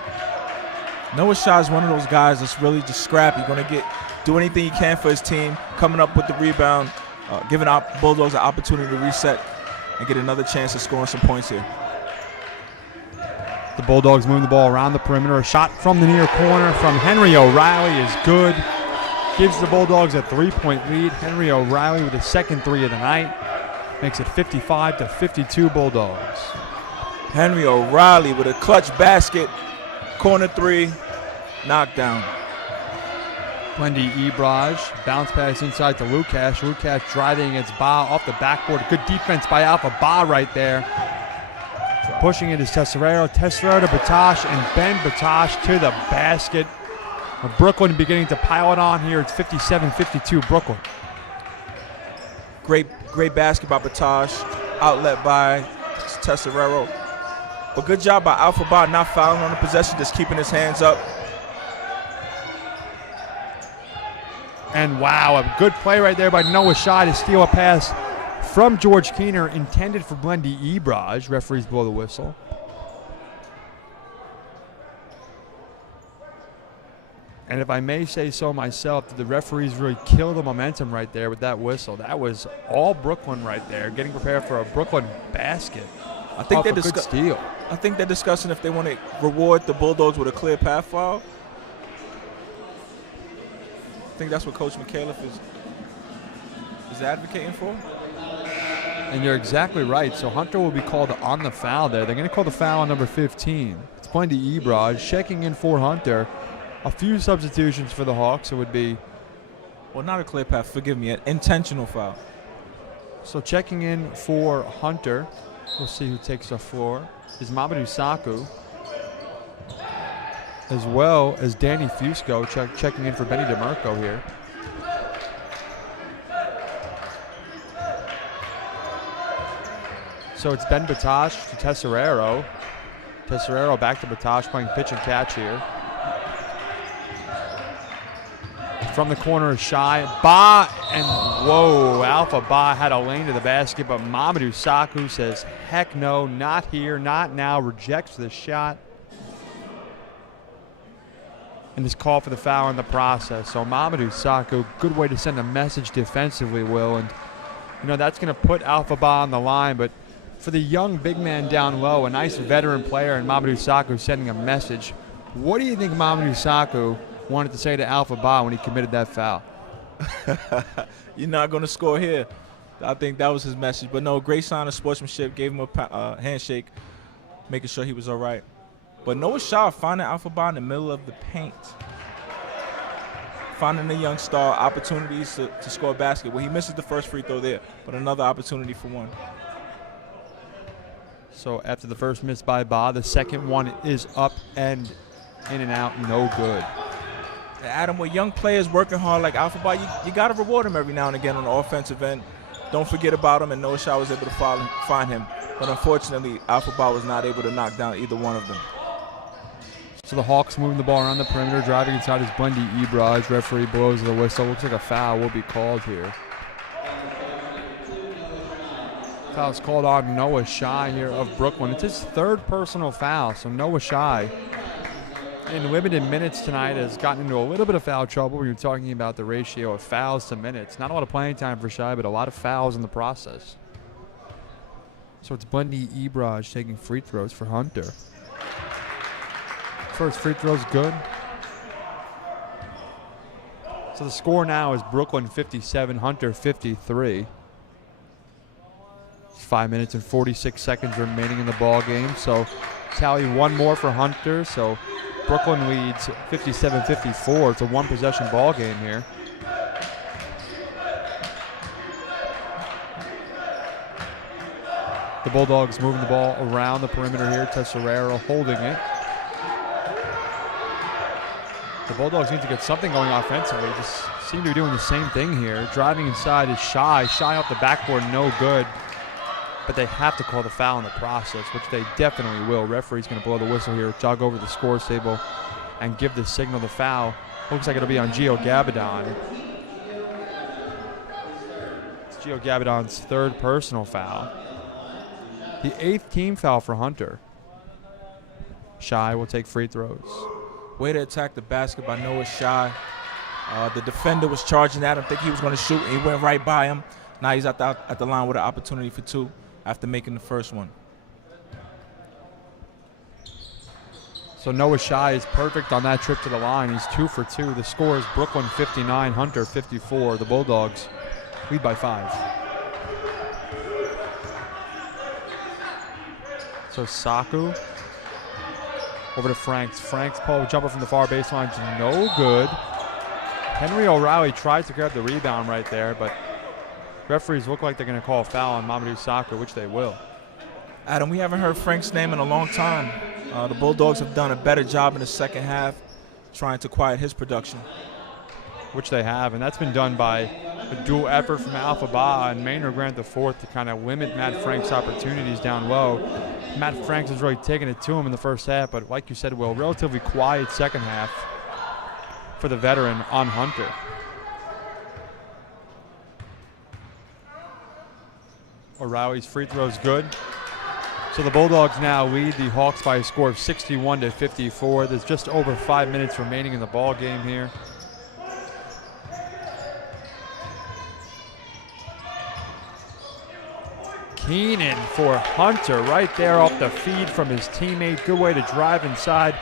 Noah Shai is one of those guys that's really just scrappy. Going to do anything he can for his team, coming up with the rebound, giving Bulldogs an opportunity to reset and get another chance of scoring some points here. The Bulldogs move the ball around the perimeter. A shot from the near corner from Henry O'Reilly is good. Gives the Bulldogs a 3-point lead. Henry O'Reilly with his second 3 of the night. Makes it 55-52 Bulldogs. Henry O'Reilly with a clutch basket. Corner 3, knockdown. Blendy Ebraj, bounce pass inside to Lukash. Lukash driving against Ba off the backboard. Good defense by Alpha Ba right there. Pushing it is Tesserero. Tesserero to Batash, and Ben Batash to the basket. Brooklyn beginning to pile it on here. It's 57-52 Brooklyn. Great basket by Batash. Outlet by Tesserero. But good job by Alpha Ba not fouling on the possession, just keeping his hands up. And wow, a good play right there by Noah Shai to steal a pass from George Keener, intended for Blendy Ebraj. Referees blow the whistle. And if I may say so myself, the referees really kill the momentum right there with that whistle. That was all Brooklyn right there, getting prepared for a Brooklyn basket. I think they're good steal. I think they're discussing if they want to reward the Bulldogs with a clear path foul. I think that's what Coach McAuliffe is advocating for. And you're exactly right. So Hunter will be called on the foul there. They're going to call the foul on number 15. It's Blendy Ebraj checking in for Hunter. A few substitutions for the Hawks. It would be, well, not a clear path, forgive me, an intentional foul. So checking in for Hunter, we'll see who takes the floor, is Mamadou Saku. as well as Danny Fusco checking in for Benny DeMarco here. So it's Ben Batosh to Tesserero. Tesserero back to Batosh playing pitch and catch here. From the corner is Shy. Ba, and whoa, Alpha Ba had a lane to the basket, but Mamadou Saku says, heck no, not here, not now, rejects the shot. And is called for the foul in the process. So Mamadou Saku, good way to send a message defensively, Will. And, you know, that's going to put Alpha Ba on the line, but for the young big man down low, a nice veteran player, and Mamadou Saku sending a message. What do you think Mamadou Saku wanted to say to Alpha Ba when he committed that foul? You're not going to score here. I think that was his message. But no, great sign of sportsmanship. Gave him a handshake, making sure he was all right. But Noah Shaw finding Alpha Ba in the middle of the paint. Finding the young star opportunities to score a basket. Well, he misses the first free throw there, but another opportunity for one. So after the first miss by Ba, the second one is up and in and out, no good. Adam, with young players working hard like Alpha Ba, you got to reward him every now and again on the offensive end. Don't forget about him, and Noah Shaw was able to find him. But unfortunately, Alpha Ba was not able to knock down either one of them. So the Hawks moving the ball around the perimeter, driving inside is Bundy Ebraj. Referee blows the whistle. Looks like a foul will be called here. Foul's called on Noah Shy here of Brooklyn. It's his third personal foul, so Noah Shy in limited minutes tonight has gotten into a little bit of foul trouble when you're talking about the ratio of fouls to minutes. Not a lot of playing time for Shy, but a lot of fouls in the process. So it's Bundy Ebraj taking free throws for Hunter. First free throw's good. So the score now is Brooklyn 57, Hunter 53. 5 minutes and 46 seconds remaining in the ball game. So tally one more for Hunter. So Brooklyn leads 57-54. It's a one-possession ball game here. The Bulldogs moving the ball around the perimeter here. Tesserero holding it. The Bulldogs need to get something going offensively. Just seem to be doing the same thing here. Driving inside is Shy. Shy off the backboard, no good. But they have to call the foul in the process, which they definitely will. Referee's going to blow the whistle here, jog over the scores table, and give the signal the foul. Looks like it'll be on Gio Gabadon. It's Gio Gabadon's third personal foul. The 8th team foul for Hunter. Shy will take free throws. Way to attack the basket by Noah Shy. The defender was charging at him, thinking he was going to shoot, and he went right by him. Now he's at the line with an opportunity for two after making the first one. So Noah Shy is perfect on that trip to the line. He's 2 for 2. The score is Brooklyn 59, Hunter 54. The Bulldogs lead by 5. So Saku over to Franks. Franks pull jumper from the far baseline, no good. Henry O'Reilly tries to grab the rebound right there, but referees look like they're going to call a foul on Mamadou Saku, which they will. Adam, we haven't heard Frank's name in a long time. The Bulldogs have done a better job in the second half trying to quiet his production. Which they have, and that's been done by a dual effort from Alpha Ba and Maynard Grant IV to kind of limit Matt Frank's opportunities down low. Matt Franks has really taken it to him in the first half, but like you said, Will, relatively quiet second half for the veteran on Hunter. O'Reilly's free throw's good. So the Bulldogs now lead the Hawks by a score of 61-54. There's just over 5 minutes remaining in the ball game here. Keenan for Hunter right there off the feed from his teammate. Good way to drive inside,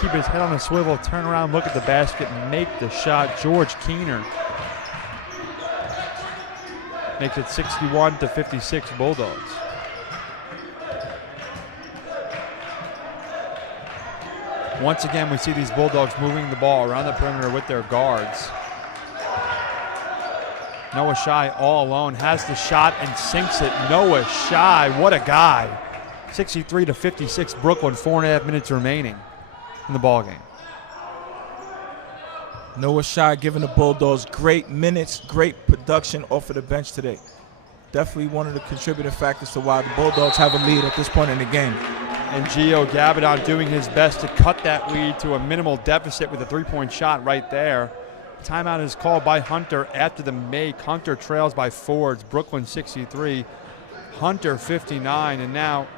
keep his head on a swivel, turn around, look at the basket, and make the shot. George Keener makes it 61-56 Bulldogs. Once again, we see these Bulldogs moving the ball around the perimeter with their guards. Noah Shy all alone, has the shot and sinks it. Noah Shy, what a guy. 63-56 Brooklyn, 4.5 minutes remaining in the ball game. Noah Shai giving the Bulldogs great minutes, great production off of the bench today. Definitely one of the contributing factors to why the Bulldogs have a lead at this point in the game. And Gio Gabadon doing his best to cut that lead to a minimal deficit with a three-point shot right there. Timeout is called by Hunter after the make. Hunter trails by 4. It's Brooklyn 63, Hunter 59. And now,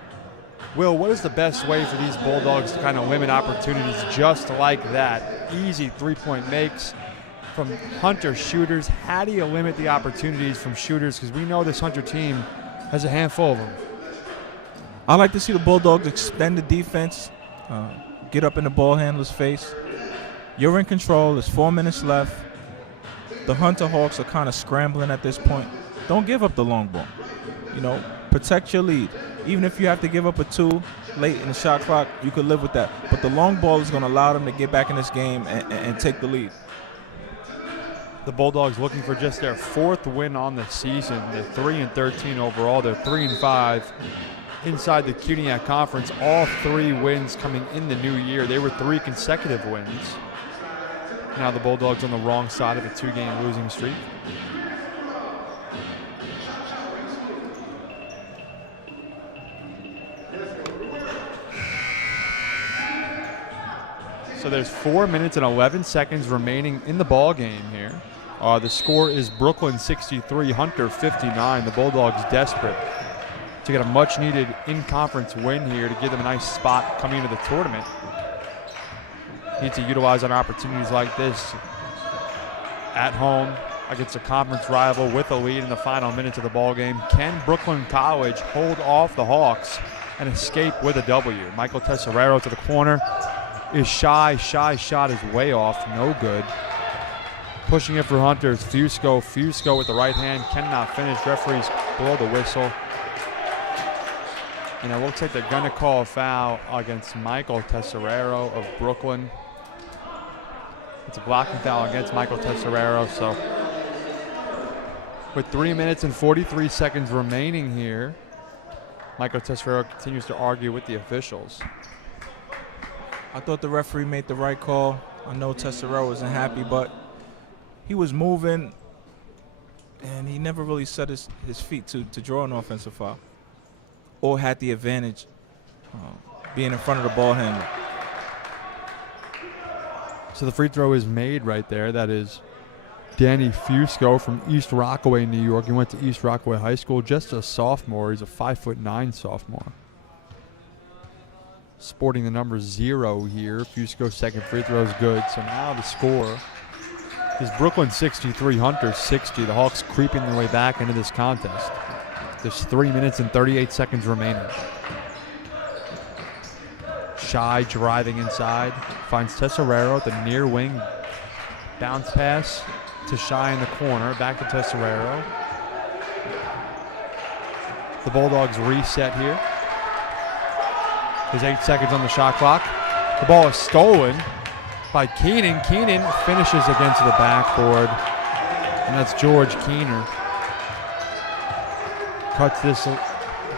Will, what is the best way for these Bulldogs to kind of limit opportunities just like that? Easy three-point makes from Hunter shooters. How do you limit the opportunities from shooters? Because we know this Hunter team has a handful of them. I like to see the Bulldogs extend the defense, get up in the ball handler's face. You're in control. There's 4 minutes left. The Hunter Hawks are kind of scrambling at this point. Don't give up the long ball. Protect your lead. Even if you have to give up a 2 late in the shot clock, you could live with that. But the long ball is going to allow them to get back in this game and take the lead. The Bulldogs looking for just their 4th win on the season. They're 3-13 overall. They're 3-5 inside the CUNYAC Conference. All 3 wins coming in the new year. They were 3 consecutive wins. Now the Bulldogs on the wrong side of a 2-game losing streak. So there's 4 minutes and 11 seconds remaining in the ball game here. The score is Brooklyn 63, Hunter 59. The Bulldogs desperate to get a much-needed in-conference win here to give them a nice spot coming into the tournament. Need to utilize on opportunities like this at home against a conference rival with a lead in the final minutes of the ball game. Can Brooklyn College hold off the Hawks and escape with a W? Michael Tesserero to the corner is Shy. Shy's shot is way off, no good. Pushing it for Hunter is Fusco. Fusco with the right hand cannot finish. Referees blow the whistle. And it looks like they're going to call a foul against Michael Tesserero of Brooklyn. It's a blocking foul against Michael Tesserero. So with 3 minutes and 43 seconds remaining here, Michael Tesserero continues to argue with the officials. I thought the referee made the right call. I know Tesserero wasn't happy, but he was moving, and he never really set his feet to draw an offensive foul or had the advantage being in front of the ball handler. So the free throw is made right there. That is Danny Fusco from East Rockaway, New York. He went to East Rockaway High School, just a sophomore. He's a 5'9" sophomore. Sporting the number 0 here. Fusco's second free throw is good. So now the score is Brooklyn 63, Hunter 60. The Hawks creeping their way back into this contest. There's 3 minutes and 38 seconds remaining. Shy driving inside. Finds Tesserero at the near wing. Bounce pass to Shy in the corner. Back to Tesserero. The Bulldogs reset here. There's 8 seconds on the shot clock. The ball is stolen by Keenan. Keenan finishes against the backboard, and that's George Keener. Cuts this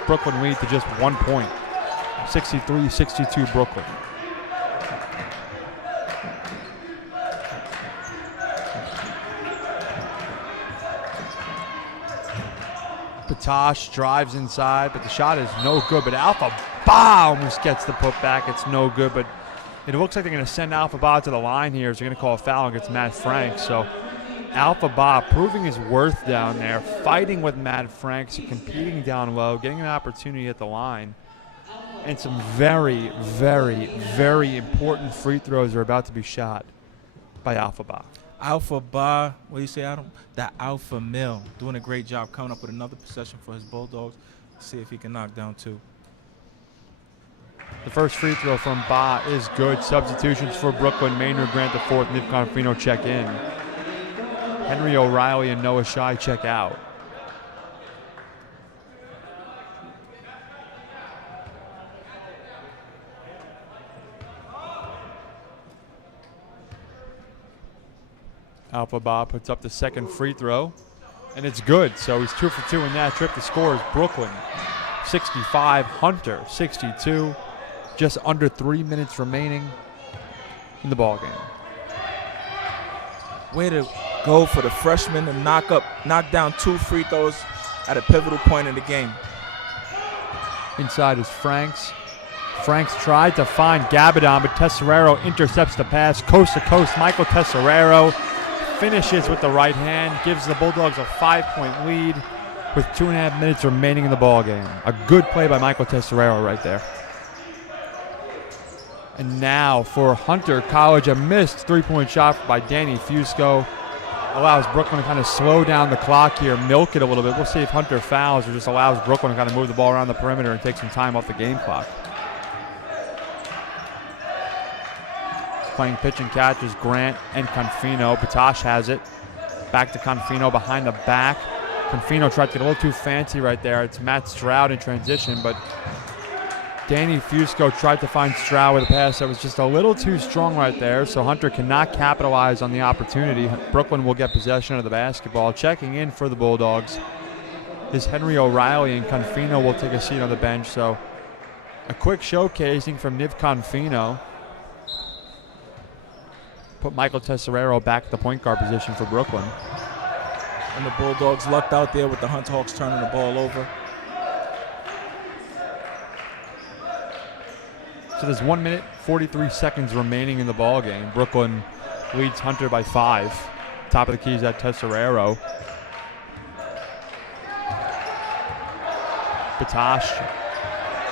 Brooklyn lead to just 1 point. 63-62 Brooklyn. Patosh drives inside, but the shot is no good. But Alpha Ba almost gets the putback. It's no good, but it looks like they're going to send Alpha Ba to the line here. So they're going to call a foul against Matt Frank. So Alpha Ba proving his worth down there, fighting with Matt Franks, competing down low, getting an opportunity at the line. And some very, very, very important free throws are about to be shot by Alpha Ba. Alpha Ba, what do you say, Adam? That Alpha Mill doing a great job coming up with another possession for his Bulldogs. See if he can knock down 2. The first free throw from Ba is good. Substitutions for Brooklyn. Maynard Grant the 4th. Nick Confino check in. Henry O'Reilly and Noah Shai check out. Alpha Ba puts up the second free throw, and it's good. So he's 2 for 2 in that trip. The score is Brooklyn 65, Hunter 62. Just under 3 minutes remaining in the ball game. Way to go for the freshman to knock down 2 free throws at a pivotal point in the game. Inside is Franks. Franks tried to find Gabadon, but Tesserero intercepts the pass. Coast to coast, Michael Tesserero finishes with the right hand, gives the Bulldogs a 5-point lead with 2.5 minutes remaining in the ball game. A good play by Michael Tesserero right there. And now for Hunter College, a missed 3-point shot by Danny Fusco. Allows Brooklyn to kind of slow down the clock here, milk it a little bit. We'll see if Hunter fouls or just allows Brooklyn to kind of move the ball around the perimeter and take some time off the game clock. Playing pitch and catch is Grant and Confino. Patash has it. Back to Confino behind the back. Confino tried to get a little too fancy right there. It's Matt Stroud in transition, but Danny Fusco tried to find Stroud with a pass that was just a little too strong right there, so Hunter cannot capitalize on the opportunity. Brooklyn will get possession of the basketball. Checking in for the Bulldogs is Henry O'Reilly, and Confino will take a seat on the bench. So a quick showcasing from Niv Confino. Put Michael Tesserero back at the point guard position for Brooklyn. And the Bulldogs lucked out there with the Hunt Hawks turning the ball over. So there's 1 minute, 43 seconds remaining in the ball game. Brooklyn leads Hunter by 5. Top of the keys at Tesserero. Patash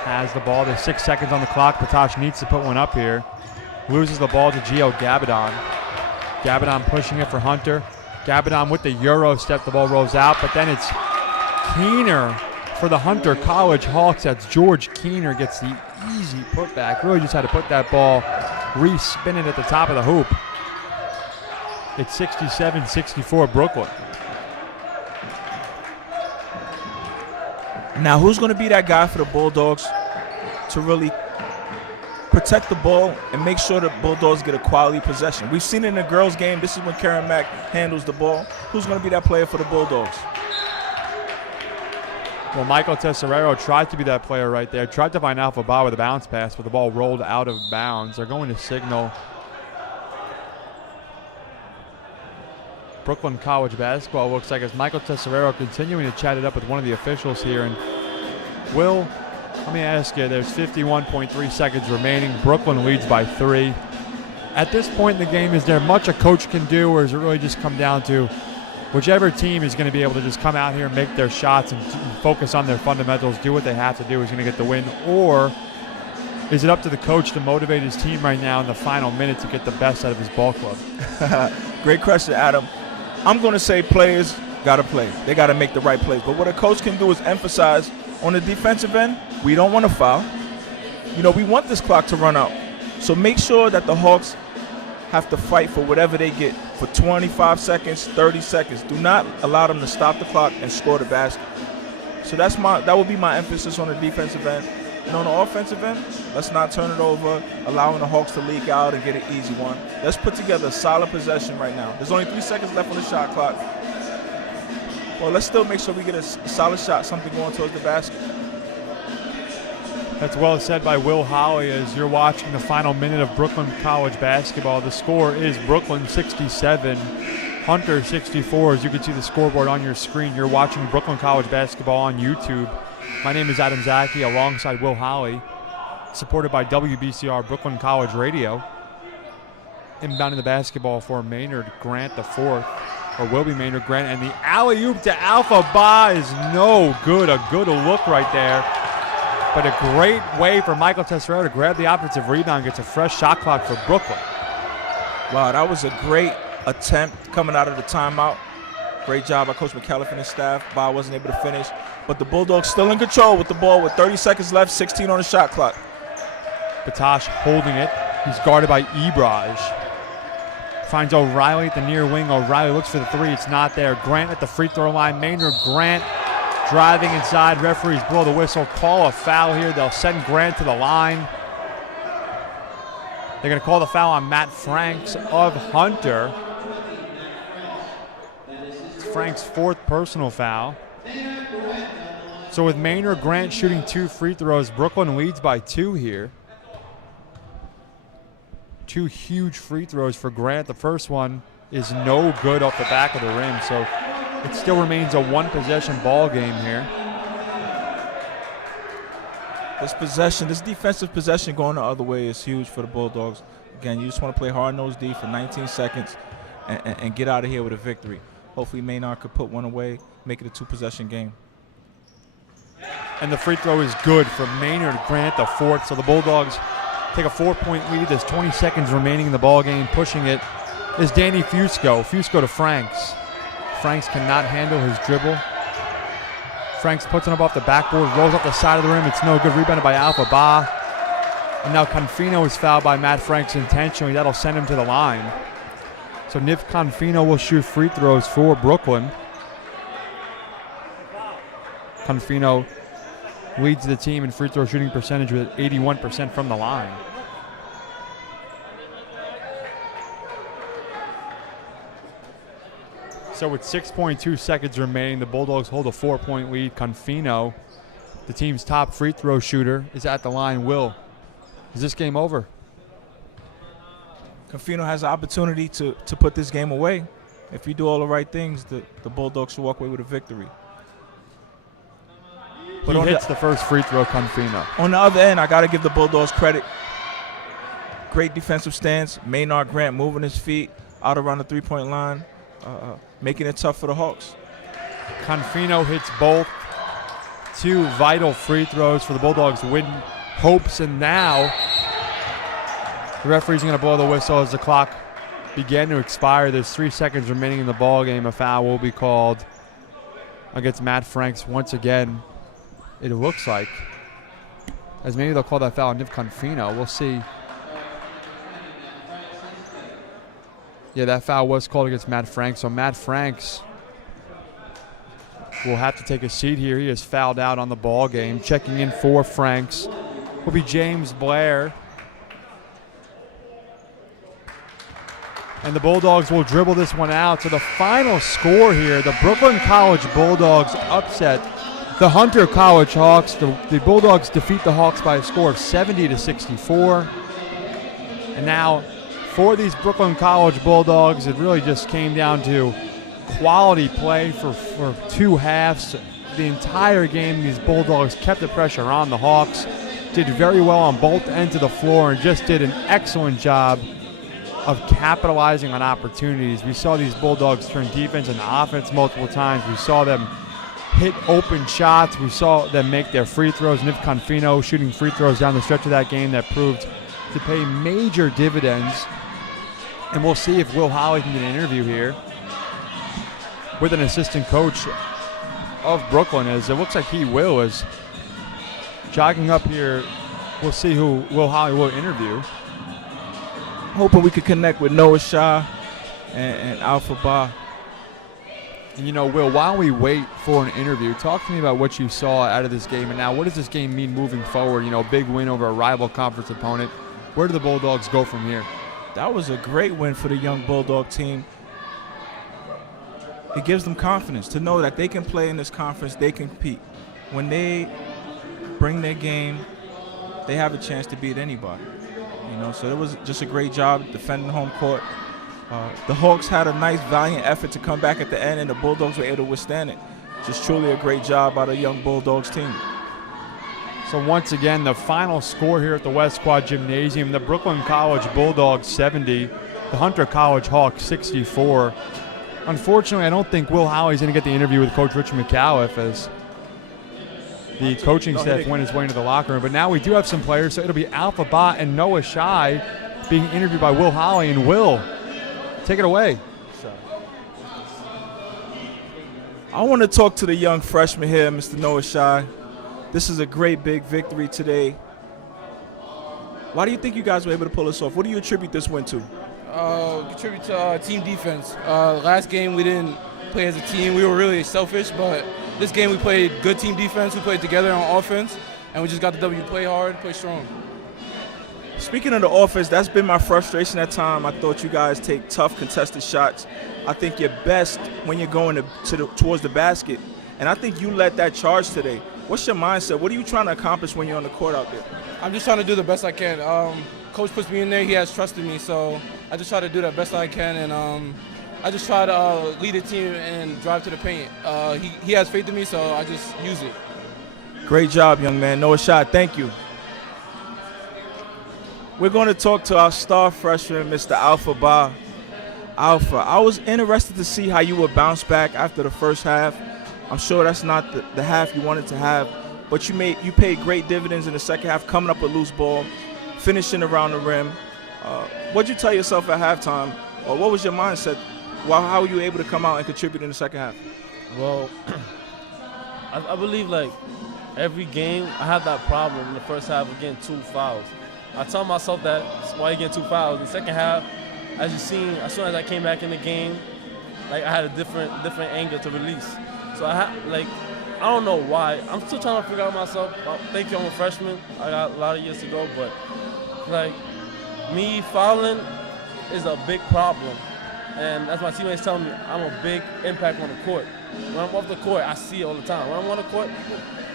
has the ball. There's 6 seconds on the clock. Patash needs to put one up here. Loses the ball to Gio Gabadon. Gabadon pushing it for Hunter. Gabadon with the Euro step. The ball rolls out, but then it's Keener for the Hunter College Hawks. That's George Keener gets the easy putback. Really just had to put that ball, re-spin it at the top of the hoop. It's 67-64 Brooklyn. Now, who's going to be that guy for the Bulldogs to really protect the ball and make sure the Bulldogs get a quality possession? We've seen it in the girls' game. This is when Karen Mack handles the ball. Who's going to be that player for the Bulldogs? Well, Michael Tesserero tried to be that player right there. Tried to find Alpha Ba with a bounce pass, but the ball rolled out of bounds. They're going to signal Brooklyn College basketball. Looks like as Michael Tesserero continuing to chat it up with one of the officials here. And Will, let me ask you, there's 51.3 seconds remaining. Brooklyn leads by 3. At this point in the game, is there much a coach can do, or does it really just come down to whichever team is going to be able to just come out here and make their shots and focus on their fundamentals, do what they have to do is going to get the win? Or is it up to the coach to motivate his team right now in the final minute to get the best out of his ball club? Great question, Adam. I'm going to say players got to play. They got to make the right plays. But what a coach can do is emphasize on the defensive end, we don't want to foul. You know, we want this clock to run out. So make sure that the Hawks have to fight for whatever they get for 25 seconds, 30 seconds. Do not allow them to stop the clock and score the basket. So that will be my emphasis on the defensive end. And on the offensive end, let's not turn it over, allowing the Hawks to leak out and get an easy one. Let's put together a solid possession right now. There's only 3 seconds left on the shot clock. Well, let's still make sure we get a solid shot, something going towards the basket. That's well said by Will Holly as you're watching the final minute of Brooklyn College basketball. The score is Brooklyn 67, Hunter 64. As you can see the scoreboard on your screen, you're watching Brooklyn College basketball on YouTube. My name is Adam Zaki alongside Will Holly, supported by WBCR Brooklyn College Radio. Inbounding the basketball for Maynard Grant the fourth, or will be Maynard Grant, and the alley-oop to Alpha Ba is no good. A good look right there. But a great way for Michael Tesserero to grab the offensive rebound, gets a fresh shot clock for Brooklyn. Wow, that was a great attempt coming out of the timeout. Great job by Coach McAuliffe and his staff. Ba wasn't able to finish. But the Bulldogs still in control with the ball with 30 seconds left, 16 on the shot clock. Patash holding it. He's guarded by Ebraj. Finds O'Reilly at the near wing. O'Reilly looks for the 3. It's not there. Grant at the free throw line. Maynard Grant driving inside. Referees blow the whistle. Call a foul here. They'll send Grant to the line. They're going to call the foul on Matt Franks of Hunter. It's Franks' 4th personal foul. So with Maynard Grant shooting 2 free throws, Brooklyn leads by 2 here. 2 huge free throws for Grant. The first one is no good off the back of the rim. So it still remains a one-possession ball game here. This defensive possession going the other way is huge for the Bulldogs. Again, you just want to play hard-nosed D for 19 seconds and get out of here with a victory. Hopefully Maynard could put one away, make it a two-possession game. And the free throw is good for Maynard Grant, the fourth. So the Bulldogs take a 4-point lead. There's 20 seconds remaining in the ball game. Pushing it is Danny Fusco. Fusco to Franks. Franks cannot handle his dribble. Franks puts it up off the backboard, rolls off the side of the rim. It's no good. Rebounded by Alpha Ba. And now Confino is fouled by Matt Franks intentionally. That'll send him to the line. So Niv Confino will shoot free throws for Brooklyn. Confino leads the team in free throw shooting percentage with 81% from the line. So with 6.2 seconds remaining, the Bulldogs hold a 4-point lead. Confino, the team's top free throw shooter, is at the line. Will, is this game over? Confino has an opportunity to put this game away. If you do all the right things, the Bulldogs should walk away with a victory. But he hits the first free throw, Confino. On the other end, I got to give the Bulldogs credit. Great defensive stance. Maynard Grant moving his feet out around the three-point line, making it tough for the Hawks. Confino hits both. Two vital free throws for the Bulldogs' win hopes. And now the referee's going to blow the whistle as the clock began to expire. There's 3 seconds remaining in the ball game. A foul will be called against Matt Franks once again. It looks like, as maybe they'll call that foul on Niv Confino. We'll see. Yeah, that foul was called against Matt Franks. So Matt Franks will have to take a seat here. He is fouled out on the ball game. Checking in for Franks will be James Blair. And the Bulldogs will dribble this one out. So the final score here, the Brooklyn College Bulldogs upset the Hunter College Hawks. The Bulldogs defeat the Hawks by a score of 70-64. And now for these Brooklyn College Bulldogs, it really just came down to quality play for 2 halves. The entire game, these Bulldogs kept the pressure on the Hawks, did very well on both ends of the floor, and just did an excellent job of capitalizing on opportunities. We saw these Bulldogs turn defense into offense multiple times. We saw them hit open shots. We saw them make their free throws. Niv Confino shooting free throws down the stretch of that game that proved to pay major dividends. And we'll see if Will Holly can get an interview here with an assistant coach of Brooklyn, as it looks like he will. As jogging up here, we'll see who Will Holly will interview. Hoping we could connect with Noah Shah and Alpha Ba. And you know, Will, while we wait for an interview, talk to me about what you saw out of this game, and now what does this game mean moving forward? You know, big win over a rival conference opponent. Where do the Bulldogs go from here? That was a great win for the young Bulldog team. It gives them confidence to know that they can play in this conference, they can compete. When they bring their game, they have a chance to beat anybody. You know, so it was just a great job defending home court. The Hawks had a nice, valiant effort to come back at the end, and the Bulldogs were able to withstand it. Just truly a great job by the young Bulldogs team. So once again, the final score here at the West Quad Gymnasium, the Brooklyn College Bulldogs 70, the Hunter College Hawks 64. Unfortunately, I don't think Will Howley's going to get the interview with Coach Richard McAuliffe, as the coaching staff went his way into the locker room. But now we do have some players, so it'll be Alpha Ba and Noah Shai being interviewed by Will Howley. And Will, take it away. I want to talk to the young freshman here, Mr. Noah Shai. This is a great big victory today. Why do you think you guys were able to pull this off? What do you attribute this win to? Contribute to team defense. Last game we didn't play as a team. We were really selfish, but this game we played good team defense. We played together on offense, and we just got the W. Play hard, play strong. Speaking of the offense, that's been my frustration at times. I thought you guys take tough contested shots. I think you're best when you're going towards the basket, and I think you led that charge today. What's your mindset? What are you trying to accomplish when you're on the court out there? I'm just trying to do the best I can. Coach puts me in there. He has trust in me, so I just try to do the best I can and I just try to lead the team and drive to the paint. He has faith in me, so I just use it. Great job, young man. Noah Shot, thank you. We're going to talk to our star freshman, Mr. Alpha Ba. Alpha, I was interested to see how you would bounce back after the first half. I'm sure that's not the half you wanted to have, but you paid great dividends in the second half, coming up with loose ball, finishing around the rim. What'd you tell yourself at halftime, or what was your mindset? How were you able to come out and contribute in the second half? Well, I believe like every game I had that problem in the first half of getting 2 fouls. I tell myself that why you get 2 fouls. In the second half, as you seen, as soon as I came back in the game, like I had a different angle to release. So I don't know why. I'm still trying to figure out myself. Thank you, I'm a freshman. I got a lot of years to go, but like me fouling is a big problem. And that's my teammates telling me I'm a big impact on the court. When I'm off the court, I see it all the time. When I'm on the court,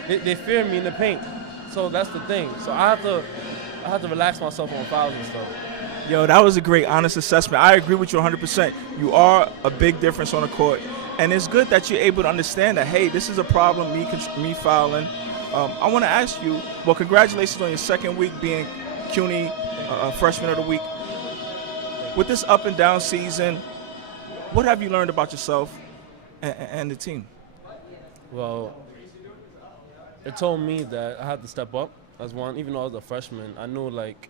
they fear me in the paint. So that's the thing. So I have to relax myself on fouls and stuff. Yo, that was a great, honest assessment. I agree with you 100%. You are a big difference on the court. And it's good that you're able to understand that, hey, this is a problem, me fouling. I want to ask you, well, congratulations on your second week being CUNY Freshman of the Week. With this up and down season, what have you learned about yourself and the team? Well, it told me that I had to step up as one. Even though I was a freshman, I knew like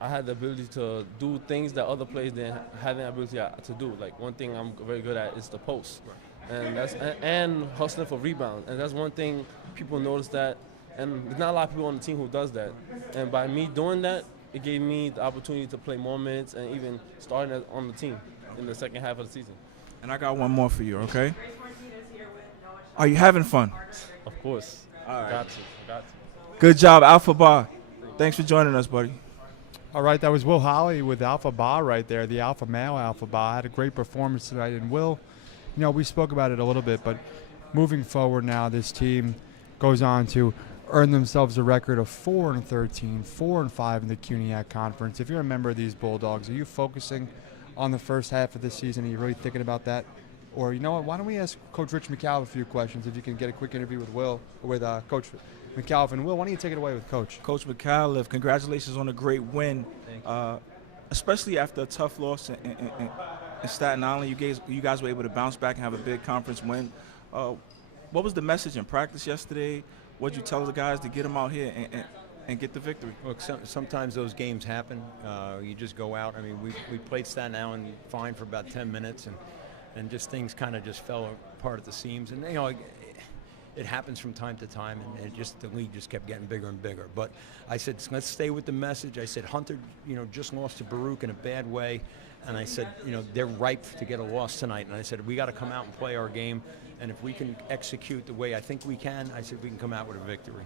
I had the ability to do things that other players didn't have the ability to do. Like one thing I'm very good at is the post, and hustling for rebounds. And that's one thing people notice that, and there's not a lot of people on the team who does that. And by me doing that, it gave me the opportunity to play more minutes and even starting on the team in the second half of the season. And I got one more for you, okay? Are you having fun? Of course. All right. Got to. Good job, Alpha Ba. Thanks for joining us, buddy. All right, that was Will Holly with Alpha Ba right there, the alpha male Alpha Ba. Had a great performance tonight. And Will, we spoke about it a little bit, but moving forward now, this team goes on to earn themselves a record of 4-13, 4-5 in the CUNYAC conference. If you're a member of these Bulldogs, are you focusing on the first half of this season? Are you really thinking about that? Or you know what? Why don't we ask Coach Rich McAuliffe a few questions? If you can get a quick interview with Coach McAuliffe. And Will, why don't you take it away with Coach? Coach McAuliffe, congratulations on a great win. Thank you. Especially after a tough loss in Staten Island, you guys were able to bounce back and have a big conference win. What was the message in practice yesterday? What did you tell the guys to get them out here and get the victory? Look, sometimes those games happen. You just go out. I mean, we played Staten Island fine for about 10 minutes, and just things kind of just fell apart at the seams. And it happens from time to time, and the league just kept getting bigger and bigger. But I said, let's stay with the message. I said, Hunter, just lost to Baruch in a bad way, and I said, they're ripe to get a loss tonight. And I said, we got to come out and play our game, and if we can execute the way I think we can, I said we can come out with a victory.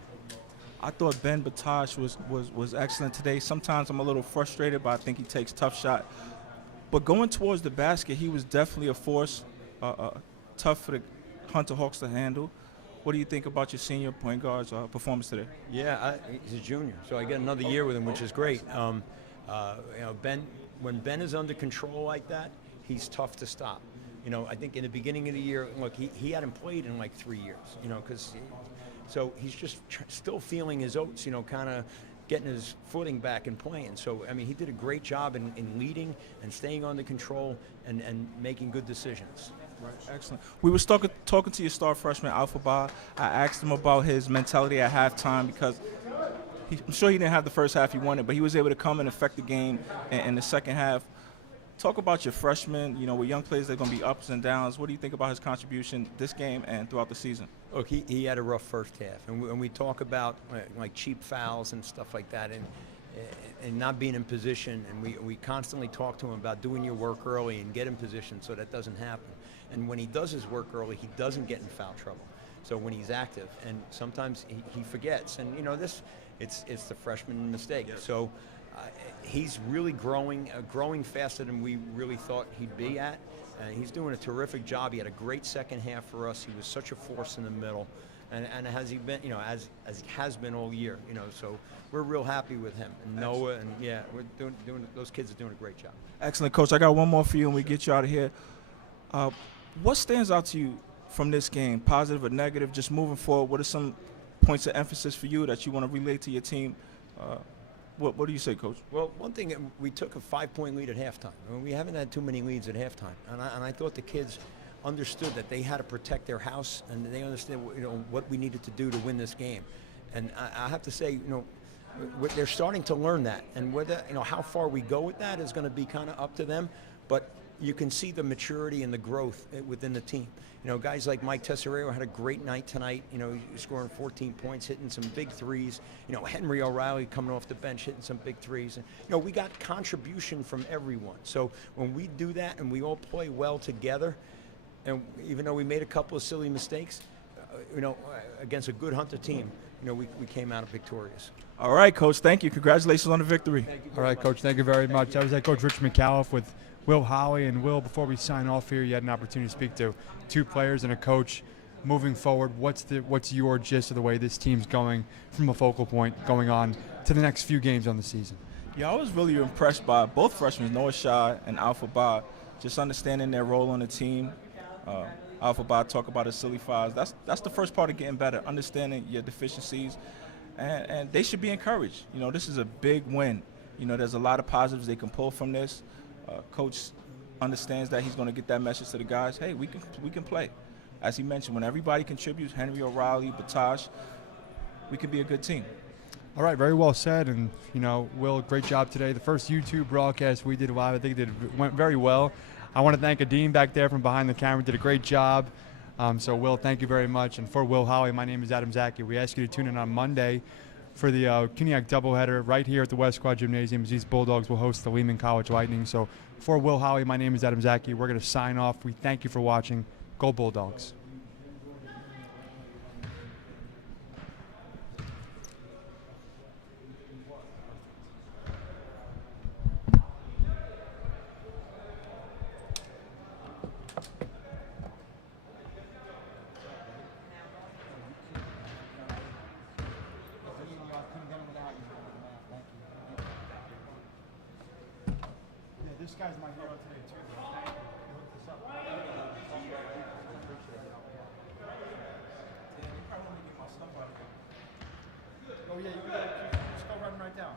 I thought Ben Batash was excellent today. Sometimes I'm a little frustrated, but I think he takes tough shot. But going towards the basket, he was definitely a force, tough for the Hunter Hawks to handle. What do you think about your senior point guard's performance today? Yeah, he's a junior, so I get another year with him, which is great. Ben, when Ben is under control like that, he's tough to stop. I think in the beginning of the year, look, he hadn't played in like 3 years, so he's just still feeling his oats, kind of getting his footing back and playing. So, I mean, he did a great job in leading and staying under control and making good decisions. Right, excellent. We were talking to your star freshman, Alpha Ba. I asked him about his mentality at halftime because I'm sure he didn't have the first half he wanted, but he was able to come and affect the game in the second half. Talk about your freshman, with young players, they're going to be ups and downs. What do you think about his contribution this game and throughout the season? Look, he had a rough first half, and we talk about like cheap fouls and stuff like that, and not being in position, and we constantly talk to him about doing your work early and get in position so that doesn't happen. And when he does his work early, he doesn't get in foul trouble. So when he's active, and sometimes he forgets, and it's the freshman mistake. Yes. So he's really growing faster than we really thought he'd be at. And he's doing a terrific job. He had a great second half for us. He was such a force in the middle. and has he been, as he has been all year, So we're real happy with him and Noah, and yeah, we're doing. Those kids are doing a great job. Excellent, Coach. I got one more for you, and we get you out of here. What stands out to you from this game, positive or negative, just moving forward? What are some points of emphasis for you that you want to relate to your team? What do you say, Coach? Well, one thing, we took a 5-point lead at halftime. I mean, we haven't had too many leads at halftime, and I thought the kids understood that they had to protect their house, and they understood what we needed to do to win this game. And I have to say, they're starting to learn that, and whether how far we go with that is going to be kind of up to them. But you can see the maturity and the growth within the team. Guys like Mike Tesserero had a great night tonight. Scoring 14 points, hitting some big threes. Henry O'Reilly coming off the bench, hitting some big threes. And, we got contribution from everyone. So when we do that and we all play well together, and even though we made a couple of silly mistakes, against a good Hunter team, we came out victorious. All right, Coach. Thank you. Congratulations on the victory. All right, Coach. Thank you very much. That was Coach Rich McAuliffe with Will Holly. And Will, before we sign off here, you had an opportunity to speak to two players and a coach. Moving forward, what's your gist of the way this team's going from a focal point going on to the next few games on the season? Yeah, I was really impressed by both freshmen, Noah Shah and Alpha Ba, just understanding their role on the team. Alpha Ba talk about his silly fouls. That's the first part of getting better, understanding your deficiencies, and they should be encouraged. This is a big win. There's a lot of positives they can pull from this. Coach understands that he's going to get that message to the guys. Hey, we can play. As he mentioned, when everybody contributes, Henry O'Reilly, Batash, we can be a good team. All right, very well said. And, Will, great job today. The first YouTube broadcast we did live, I think it went very well. I want to thank Adeem back there from behind the camera. Did a great job. So, Will, thank you very much. And for Will Holly, my name is Adam Zaki. We ask you to tune in on Monday for the CUNYAC doubleheader right here at the West Quad Gymnasium. These Bulldogs will host the Lehman College Lightning. So, for Will Holly, my name is Adam Zaki. We're going to sign off. We thank you for watching. Go Bulldogs. This guy's my hero today, too. Thank you. You hooked this up. Oh, yeah, you can just go run right down.